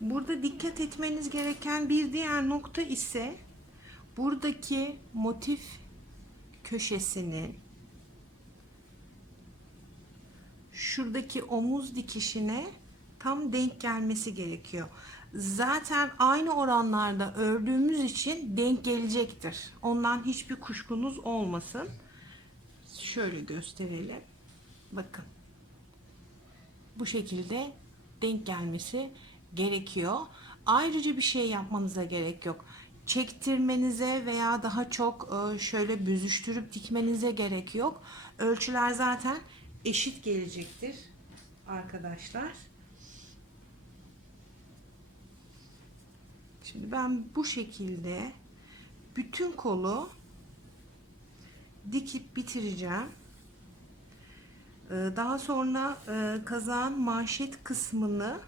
Burada dikkat etmeniz gereken bir diğer nokta ise buradaki motif köşesinin şuradaki omuz dikişine tam denk gelmesi gerekiyor. Zaten aynı oranlarda ördüğümüz için denk gelecektir. Ondan hiçbir kuşkunuz olmasın. Şöyle gösterelim. Bakın. Bu şekilde denk gelmesi gerekiyor. Ayrıca bir şey yapmanıza gerek yok. Çektirmenize veya daha çok şöyle büzüştürüp dikmenize gerek yok. Ölçüler zaten eşit gelecektir arkadaşlar. Şimdi ben bu şekilde bütün kolu dikip bitireceğim. Daha sonra kazağın manşet kısmını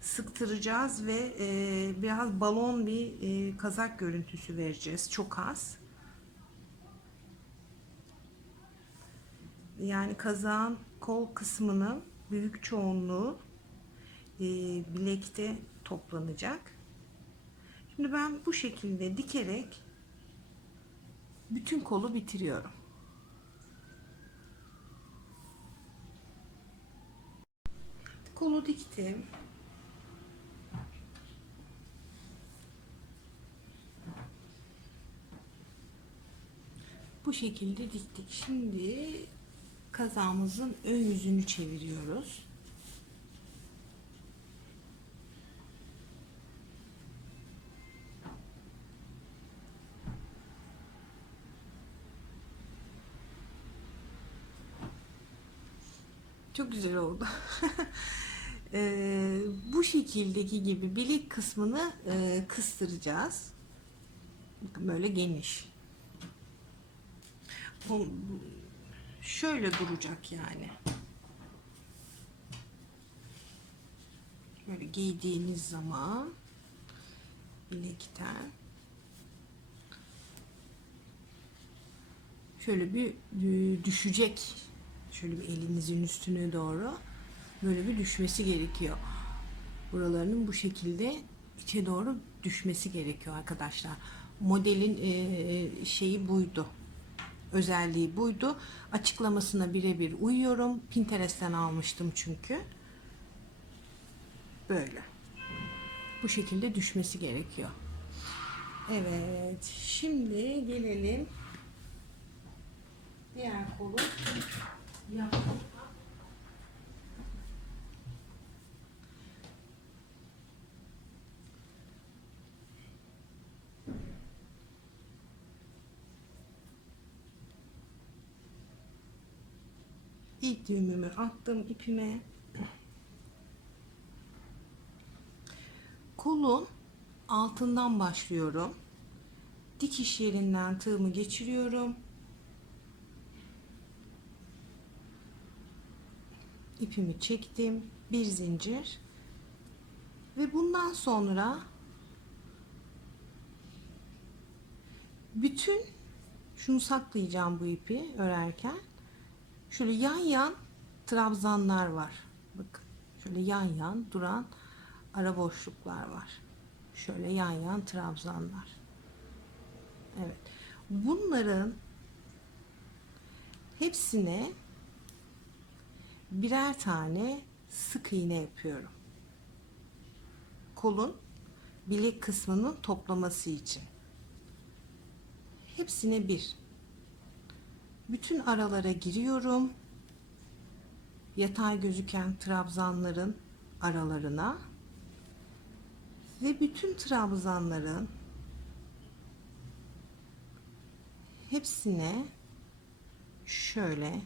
sıktıracağız ve biraz balon bir kazak görüntüsü vereceğiz. Çok az. Yani kazağın kol kısmının büyük çoğunluğu bilekte toplanacak. Şimdi ben bu şekilde dikerek bütün kolu bitiriyorum. Kolu diktim. Bu şekilde diktik. Şimdi kazağımızın ön yüzünü çeviriyoruz. Çok güzel oldu. Bu şekildeki gibi bilek kısmını kıstıracağız. Bakın böyle geniş. Şöyle duracak yani. Böyle giydiğiniz zaman bilekten şöyle bir düşecek. Şöyle bir elinizin üstüne doğru böyle bir düşmesi gerekiyor. Buralarının bu şekilde içe doğru düşmesi gerekiyor arkadaşlar. Modelin şeyi buydu. Özelliği buydu. Açıklamasına birebir uyuyorum. Pinterest'ten almıştım çünkü. Böyle. Bu şekilde düşmesi gerekiyor. Evet. Şimdi gelelim diğer kolu yapalım. İlk düğümümü attım ipime. Kolun altından başlıyorum. Dikiş yerinden tığımı geçiriyorum. İpimi çektim. Bir zincir. Ve bundan sonra bütün şunu saklayacağım bu ipi örerken. Şöyle yan yan trabzanlar var. Bakın. Şöyle yan yan duran ara boşluklar var. Şöyle yan yan trabzanlar. Evet. Bunların hepsine birer tane sık iğne yapıyorum. Kolun bilek kısmının toplaması için. Hepsine bir. Bütün aralara giriyorum. Yatay gözüken trabzanların aralarına ve bütün trabzanların hepsine şöyle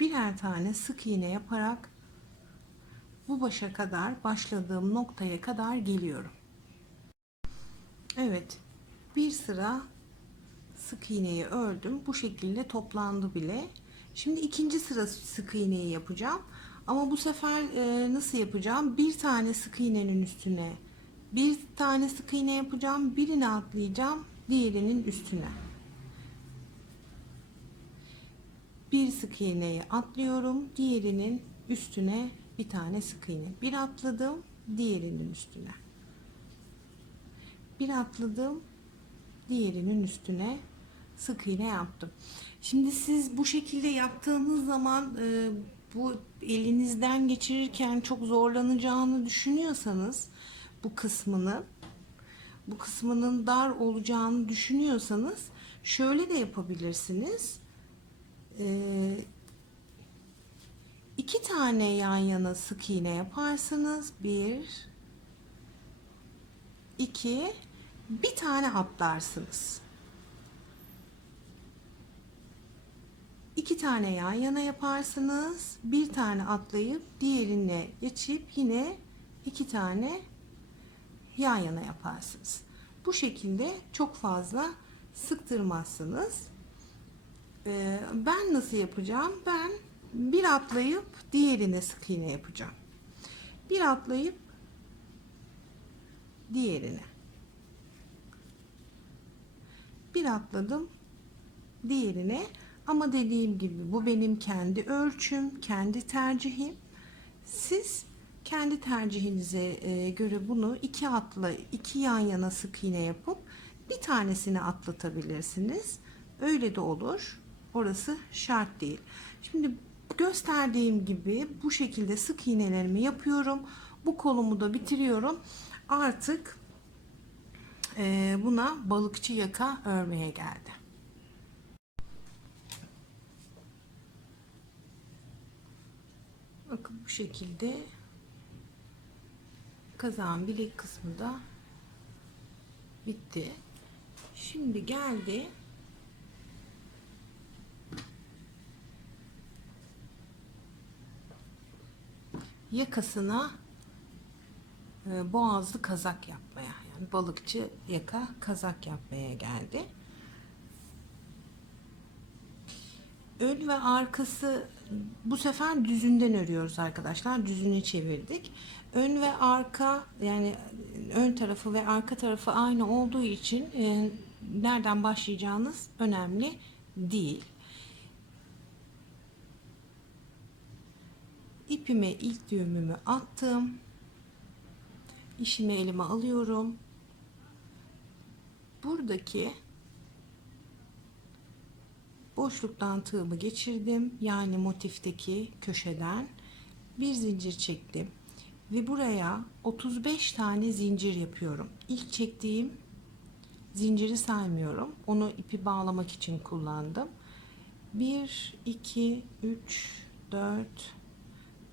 birer tane sık iğne yaparak bu başa kadar, başladığım noktaya kadar geliyorum. Evet, bir sıra sık iğneyi ördüm. Bu şekilde toplandı bile. Şimdi ikinci sıra sık iğneyi yapacağım. Ama bu sefer nasıl yapacağım? Bir tane sık iğnenin üstüne bir tane sık iğne yapacağım. Birini atlayacağım, diğerinin üstüne. bir sık iğneyi atlıyorum, diğerinin üstüne bir tane sık iğne, bir atladım, diğerinin üstüne, bir atladım, diğerinin üstüne sık iğne yaptım. Şimdi siz bu şekilde yaptığınız zaman bu elinizden geçirirken çok zorlanacağını düşünüyorsanız, bu kısmının dar olacağını düşünüyorsanız şöyle de yapabilirsiniz. İki tane yan yana sık iğne yaparsınız. Bir, iki, bir tane atlarsınız. İki tane yan yana yaparsınız. Bir tane atlayıp diğerine geçip yine iki tane yan yana yaparsınız. Bu şekilde çok fazla sıktırmazsınız. Ben nasıl yapacağım? Ben bir atlayıp diğerine sık iğne yapacağım. Bir atlayıp diğerine. Bir atladım diğerine. Ama dediğim gibi bu benim kendi ölçüm, kendi tercihim. Siz kendi tercihinize göre bunu iki yan yana sık iğne yapıp bir tanesini atlatabilirsiniz. Öyle de olur. Orası şart değil. Şimdi gösterdiğim gibi bu şekilde sık iğnelerimi yapıyorum. Bu kolumu da bitiriyorum. Artık buna balıkçı yaka örmeye geldi. Bakın bu şekilde kazağın bilek kısmı da bitti. Şimdi geldi yakasına boğazlı kazak yapmaya, yani balıkçı yaka kazak yapmaya geldi. Ön ve arkası, bu sefer düzünden örüyoruz arkadaşlar. Düzüne çevirdik. Ön ve arka, yani ön tarafı ve arka tarafı aynı olduğu için nereden başlayacağınız önemli değil. İpime ilk düğümümü attım. İşimi elime alıyorum. Buradaki boşluktan tığımı geçirdim. Yani motifteki köşeden bir zincir çektim. Ve buraya 35 tane zincir yapıyorum. İlk çektiğim zinciri saymıyorum. Onu ipi bağlamak için kullandım. 1, 2, 3, 4,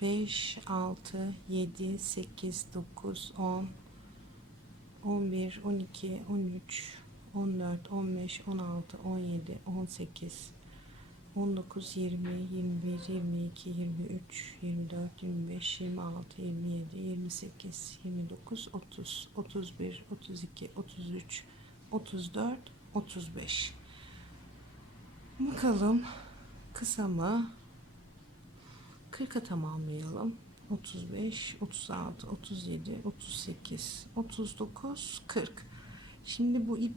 5, 6, 7, 8, 9, 10, 11, 12, 13, 14, 15, 16, 17, 18, 19, 20, 21, 22, 23, 24, 25, 26, 27, 28, 29, 30, 31, 32, 33, 34, 35. Bakalım kısa mı? 40'a tamamlayalım. 35, 36, 37, 38, 39, 40. Şimdi bu ip,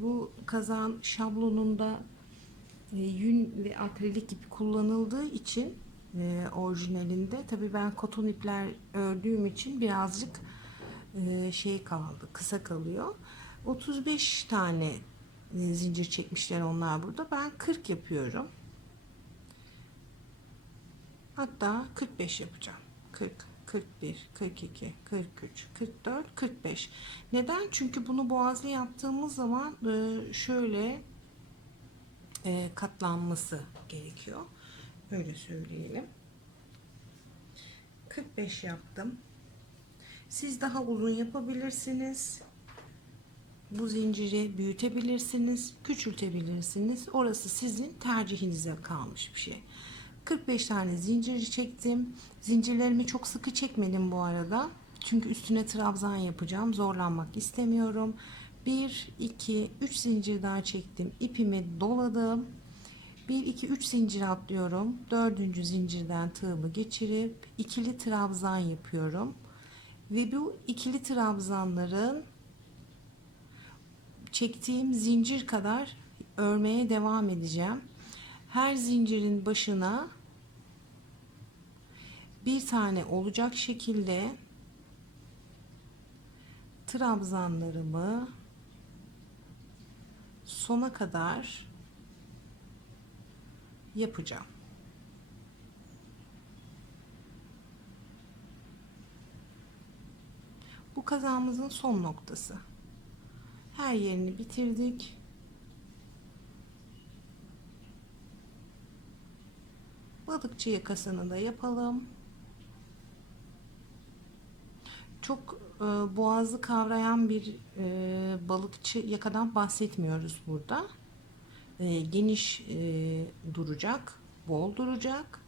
bu kazağın şablonunda yün ve akrilik ip kullanıldığı için orijinalinde, tabii ben koton ipler ördüğüm için birazcık şey kaldı, kısa kalıyor. 35 tane zincir çekmişler onlar burada. Ben 40 yapıyorum. Hatta 45 yapacağım. 40, 41, 42, 43, 44, 45. Neden? Çünkü bunu boğazlı yaptığımız zaman şöyle katlanması gerekiyor. Öyle söyleyelim. 45 yaptım. Siz daha uzun yapabilirsiniz. Bu zinciri büyütebilirsiniz, küçültebilirsiniz. Orası sizin tercihinize kalmış bir şey. 45 tane zincir çektim. Zincirlerimi çok sıkı çekmedim bu arada. Çünkü üstüne trabzan yapacağım. Zorlanmak istemiyorum. 1, 2, 3 zincir daha çektim. İpimi doladım. 1, 2, 3 zincir atlıyorum. 4. zincirden tığımı geçirip ikili trabzan yapıyorum. Ve bu ikili trabzanların çektiğim zincir kadar örmeye devam edeceğim. Her zincirin başına bir tane olacak şekilde trabzanlarımı sona kadar yapacağım. Bu kazağımızın son noktası. Her yerini bitirdik. Balıkçı yakasını da yapalım. Çok boğazı kavrayan bir balıkçı yakadan bahsetmiyoruz burada. Geniş duracak, bol duracak.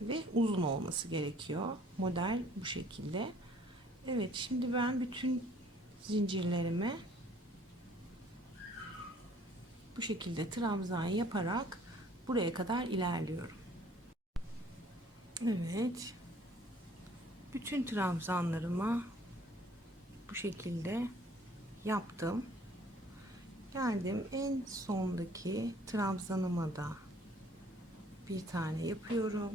Ve uzun olması gerekiyor. Model bu şekilde. Evet, şimdi ben bütün zincirlerimi bu şekilde trabzan yaparak buraya kadar ilerliyorum. Evet. Bütün trabzanlarıma bu şekilde yaptım. Geldim en sondaki trabzanıma da bir tane yapıyorum.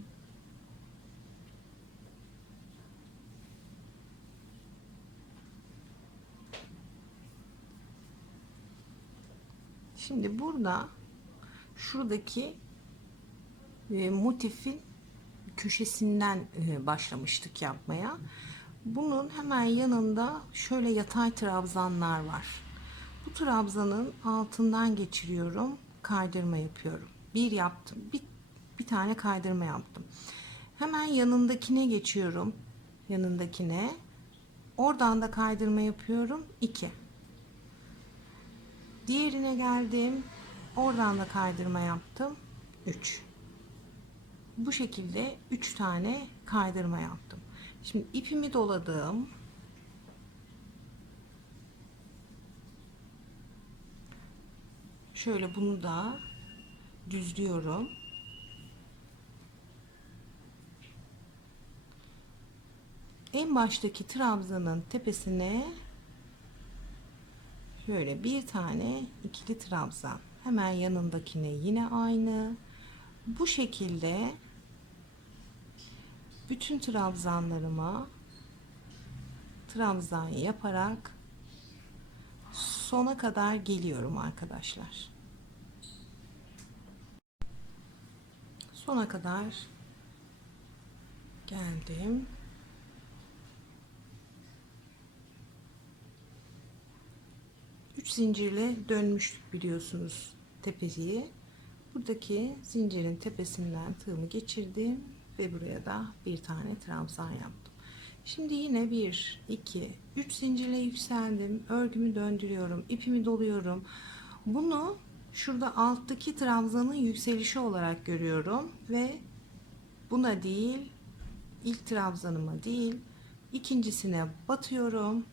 Şimdi burada şuradaki motifin köşesinden başlamıştık yapmaya. Bunun hemen yanında şöyle yatay trabzanlar var. Bu trabzanın altından geçiriyorum, kaydırma yapıyorum. Bir yaptım, bir tane kaydırma yaptım. Hemen yanındakine geçiyorum, yanındakine. Oradan da kaydırma yapıyorum, 2. Diğerine geldim, oradan da kaydırma yaptım, 3. Bu şekilde 3 tane kaydırma yaptım. Şimdi ipimi doladım. Şöyle bunu da düzlüyorum. En baştaki trabzanın tepesine şöyle bir tane ikili trabzan. Hemen yanındakine yine aynı. Bu şekilde bütün trabzanlarıma trabzan yaparak sona kadar geliyorum arkadaşlar. Sona kadar geldim. Üç zincirle dönmüştük biliyorsunuz tepeyi. Buradaki zincirin tepesinden tığımı geçirdim ve buraya da bir tane trabzan yaptım. Şimdi yine 1 2 3 zincirle yükseldim. Örgümü döndürüyorum, ipimi doluyorum. Bunu şurada alttaki trabzanın yükselişi olarak görüyorum ve buna değil, ilk trabzanıma değil, ikincisine batıyorum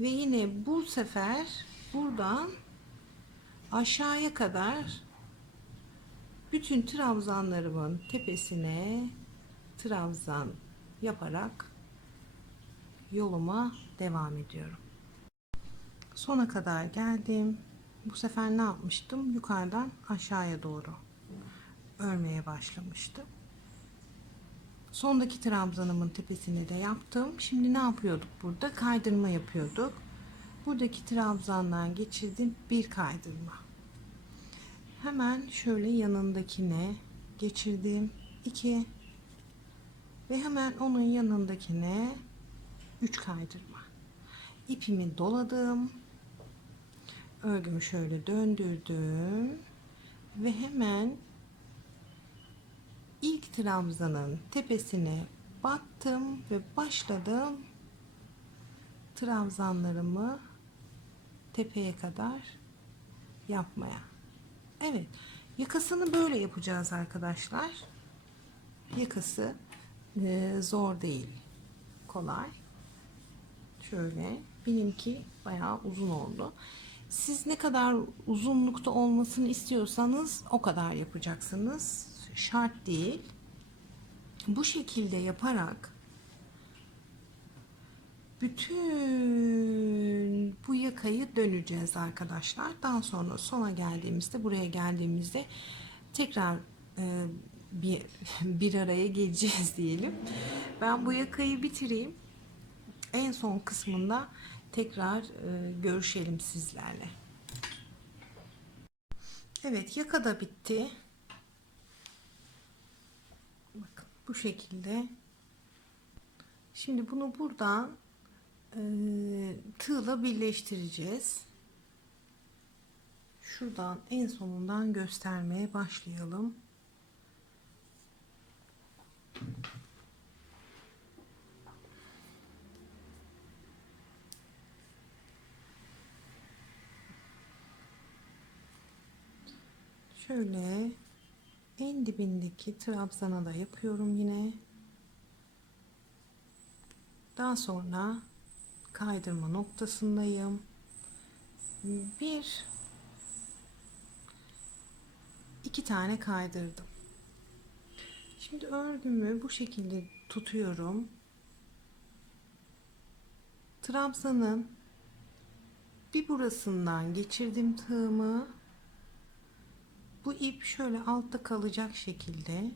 ve yine bu sefer buradan aşağıya kadar bütün trabzanlarımın tepesine trabzan yaparak yoluma devam ediyorum. Sona kadar geldim. Bu sefer ne yapmıştım? Yukarıdan aşağıya doğru örmeye başlamıştım. Sondaki trabzanımın tepesini de yaptım. Şimdi ne yapıyorduk burada? Kaydırma yapıyorduk. Buradaki trabzandan geçirdim, bir kaydırma. Hemen şöyle yanındakine geçirdim, 2 ve hemen onun yanındakine 3 kaydırma. İpimi doladım. Örgümü şöyle döndürdüm ve hemen ilk trabzanın tepesine battım ve başladım trabzanlarımı tepeye kadar yapmaya. Evet, yakasını böyle yapacağız arkadaşlar. Yakası zor değil, kolay. Şöyle, benimki bayağı uzun oldu. Siz ne kadar uzunlukta olmasını istiyorsanız o kadar yapacaksınız. Şart değil. Bu şekilde yaparak bütün bu yakayı döneceğiz arkadaşlar. Daha sonra sona geldiğimizde, buraya geldiğimizde tekrar bir bir araya geleceğiz diyelim. Ben bu yakayı bitireyim. En son kısmında tekrar görüşelim sizlerle. Evet, yaka da bitti. Bakın bu şekilde. Şimdi bunu buradan tığla birleştireceğiz. Şuradan en sonundan göstermeye başlayalım. Şöyle en dibindeki trabzana da yapıyorum yine. Daha sonra kaydırma noktasındayım. İki tane kaydırdım. Şimdi örgümü bu şekilde tutuyorum. Trabzanın bir burasından geçirdim tığımı. Bu ip şöyle altta kalacak şekilde.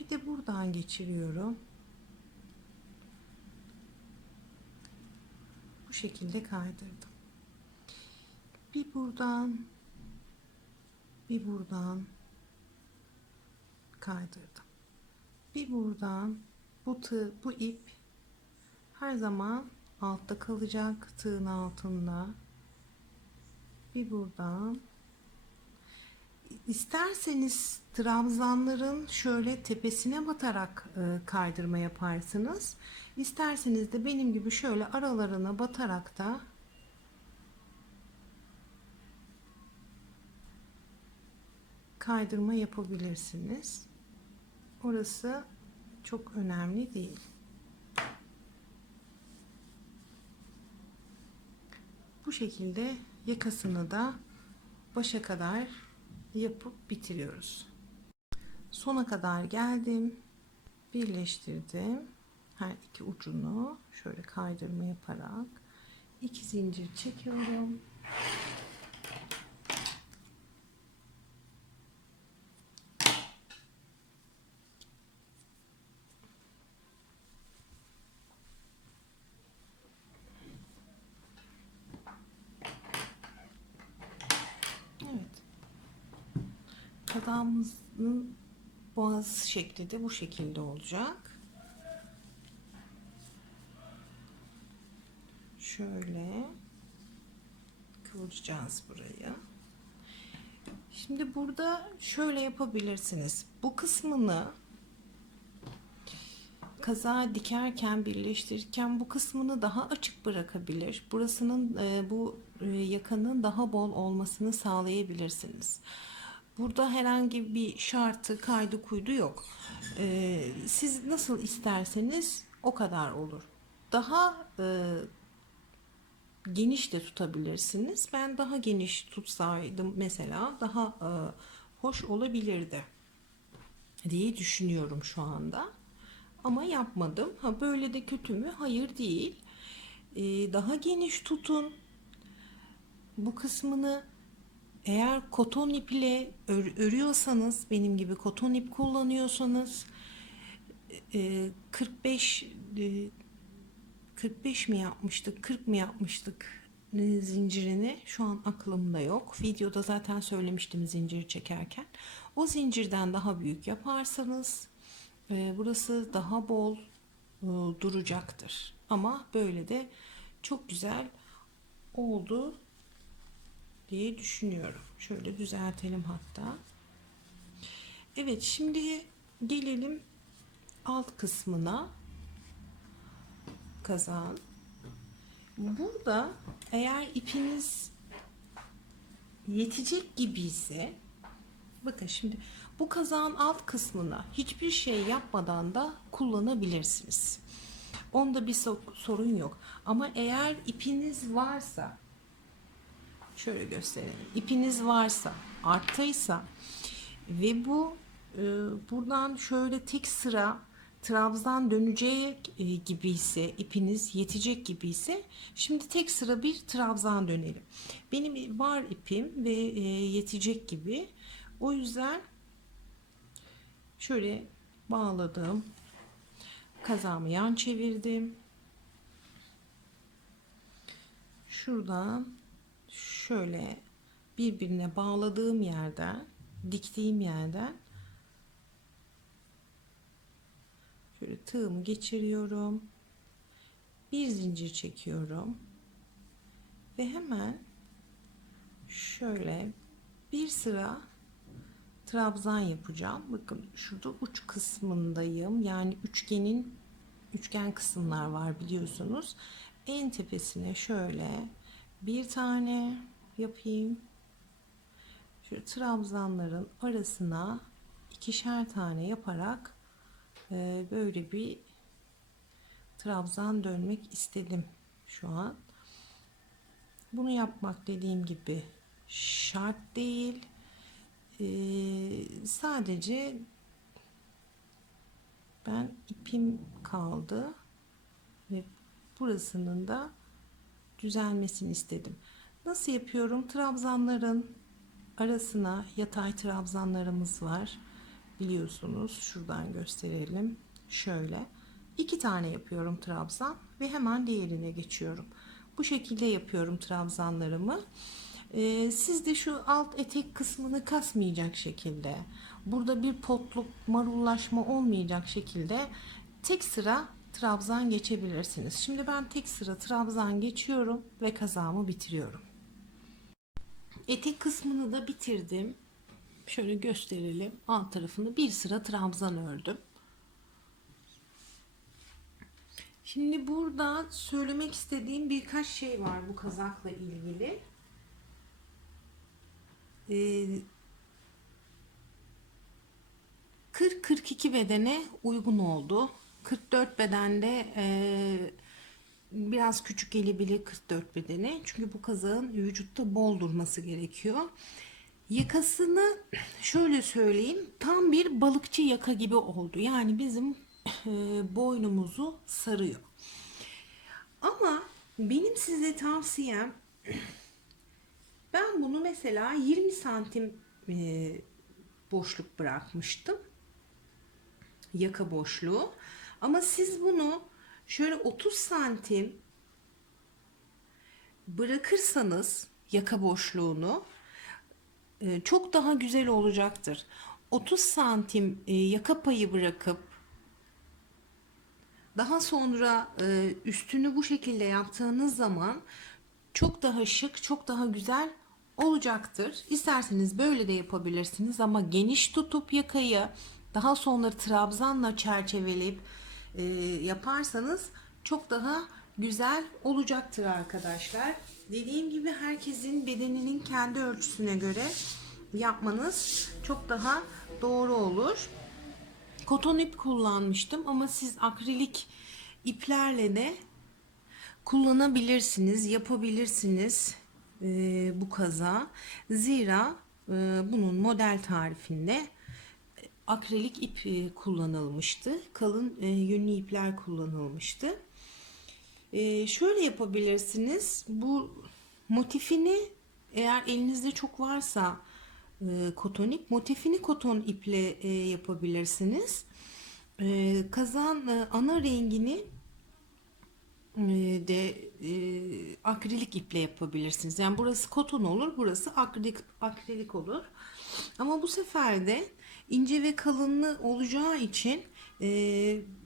Bir de buradan geçiriyorum. Bu şekilde kaydırdım. Bir buradan, bir buradan kaydırdım. Bir buradan, bu ip her zaman altta kalacak, tığın altında. Bir buradan. İsterseniz trabzanların şöyle tepesine batarak kaydırma yaparsınız. İsterseniz de benim gibi şöyle aralarına batarak da kaydırma yapabilirsiniz. Orası çok önemli değil. Bu şekilde yakasını da başa kadar yapıp bitiriyoruz. Sona kadar geldim. Birleştirdim. Her iki ucunu şöyle kaydırma yaparak 2 zincir çekiyorum. Evet. Kazağımızın boğaz şekli de bu şekilde olacak. Şöyle kıvıracağız burayı. Şimdi burada şöyle yapabilirsiniz. Bu kısmını kazağı dikerken, birleştirirken bu kısmını daha açık bırakabilir. Burasının bu yakanın daha bol olmasını sağlayabilirsiniz. Burada herhangi bir şartı, kaydı kuydu yok. Siz nasıl isterseniz o kadar olur. Daha geniş de tutabilirsiniz. Ben daha geniş tutsaydım mesela daha hoş olabilirdi diye düşünüyorum şu anda. Ama yapmadım. Ha böyle de kötü mü? Hayır değil. Daha geniş tutun. Bu kısmını eğer koton ip ile örüyorsanız, benim gibi koton ip kullanıyorsanız 45 45 mi yapmıştık, 40 mı yapmıştık zincirini? Şu an aklımda yok. Videoda zaten söylemiştim zinciri çekerken. O zincirden daha büyük yaparsanız burası daha bol duracaktır. Ama böyle de çok güzel oldu diye düşünüyorum. Şöyle düzeltelim hatta. Evet, şimdi gelelim alt kısmına. Kazağın. Burada eğer ipiniz yetecek gibi ise, bakın şimdi bu kazağın alt kısmına hiçbir şey yapmadan da kullanabilirsiniz. Onda bir sorun yok. Ama eğer ipiniz varsa, şöyle gösterelim. İpiniz varsa, arttaysa ve bu buradan şöyle tek sıra trabzan dönecek gibi ise, ipiniz yetecek gibi ise, şimdi tek sıra bir trabzan dönelim. Benim var ipim ve yetecek gibi. O yüzden şöyle bağladım. Kazağımı yan çevirdim. Şuradan şöyle birbirine bağladığım yerden, diktiğim yerden şöyle tığımı geçiriyorum. Bir zincir çekiyorum. Ve hemen şöyle bir sıra trabzan yapacağım. Bakın şurada uç kısmındayım. Yani üçgen kısımlar var biliyorsunuz. En tepesine şöyle bir tane yapayım. Şöyle trabzanların arasına ikişer tane yaparak böyle bir trabzan dönmek istedim şu an. Bunu yapmak dediğim gibi şart değil. Sadece ben ipim kaldı ve burasının da düzelmesini istedim. Nasıl yapıyorum? Trabzanların arasına yatay trabzanlarımız var. Biliyorsunuz. Şuradan gösterelim. Şöyle. 2 tane yapıyorum trabzan ve hemen diğerine geçiyorum. Bu şekilde yapıyorum trabzanlarımı. Siz de şu alt etek kısmını kasmayacak şekilde, burada bir potluk, marullaşma olmayacak şekilde tek sıra trabzan geçebilirsiniz. Şimdi ben tek sıra trabzan geçiyorum ve kazağımı bitiriyorum. Etek kısmını da bitirdim. Şöyle gösterelim. Alt tarafını bir sıra trabzan ördüm. Şimdi burada söylemek istediğim birkaç şey var bu kazakla ilgili. 40-42 bedene uygun oldu. 44 bedende biraz küçük gelebilir 44 bedene. Çünkü bu kazağın vücutta bol durması gerekiyor. Yakasını şöyle söyleyeyim, tam bir balıkçı yaka gibi oldu. Yani bizim boynumuzu sarıyor. Ama benim size tavsiyem, ben bunu mesela 20 santim boşluk bırakmıştım. Yaka boşluğu. Ama siz bunu şöyle 30 santim bırakırsanız yaka boşluğunu çok daha güzel olacaktır. 30 santim yaka payı bırakıp daha sonra üstünü bu şekilde yaptığınız zaman çok daha şık, çok daha güzel olacaktır. İsterseniz böyle de yapabilirsiniz ama geniş tutup yakayı daha sonra trabzanla çerçeveleyip yaparsanız çok daha güzel olacaktır arkadaşlar. Dediğim gibi herkesin bedeninin kendi ölçüsüne göre yapmanız çok daha doğru olur. Koton ip kullanmıştım ama siz akrilik iplerle de kullanabilirsiniz, yapabilirsiniz bu kaza. Zira bunun model tarifinde akrilik ip kullanılmıştı. Kalın yünlü ipler kullanılmıştı. Şöyle yapabilirsiniz. Bu motifini, eğer elinizde çok varsa koton ip, motifini koton iple yapabilirsiniz. Kazan ana rengini de akrilik iple yapabilirsiniz. Yani burası koton olur, burası akrilik olur. Ama bu sefer de ince ve kalınlı olacağı için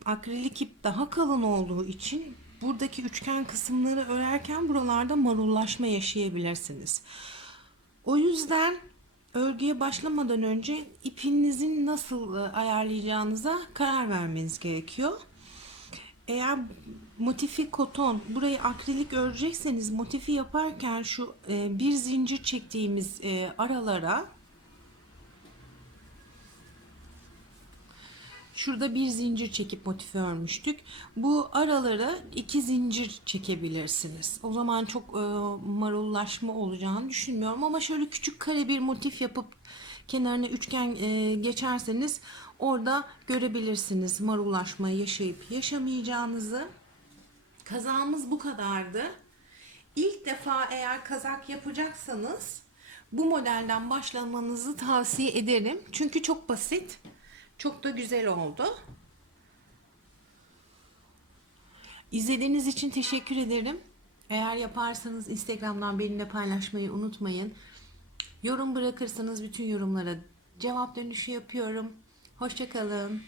akrilik ip daha kalın olduğu için buradaki üçgen kısımları örerken buralarda marullaşma yaşayabilirsiniz. O yüzden örgüye başlamadan önce ipinizin nasıl ayarlayacağınıza karar vermeniz gerekiyor. Eğer motifi koton, burayı akrilik örecekseniz motifi yaparken şu bir zincir çektiğimiz aralara, şurada bir zincir çekip motifi örmüştük. Bu aralara 2 zincir çekebilirsiniz. O zaman çok marullaşma olacağını düşünmüyorum ama şöyle küçük kare bir motif yapıp kenarına üçgen geçerseniz orada görebilirsiniz marullaşmayı yaşayıp yaşamayacağınızı. Kazağımız bu kadardı. İlk defa eğer kazak yapacaksanız bu modelden başlamanızı tavsiye ederim. Çünkü çok basit, çok da güzel oldu. İzlediğiniz için teşekkür ederim. Eğer yaparsanız Instagram'dan benimle paylaşmayı unutmayın. Yorum bırakırsanız bütün yorumlara cevap dönüşü yapıyorum. Hoşça kalın.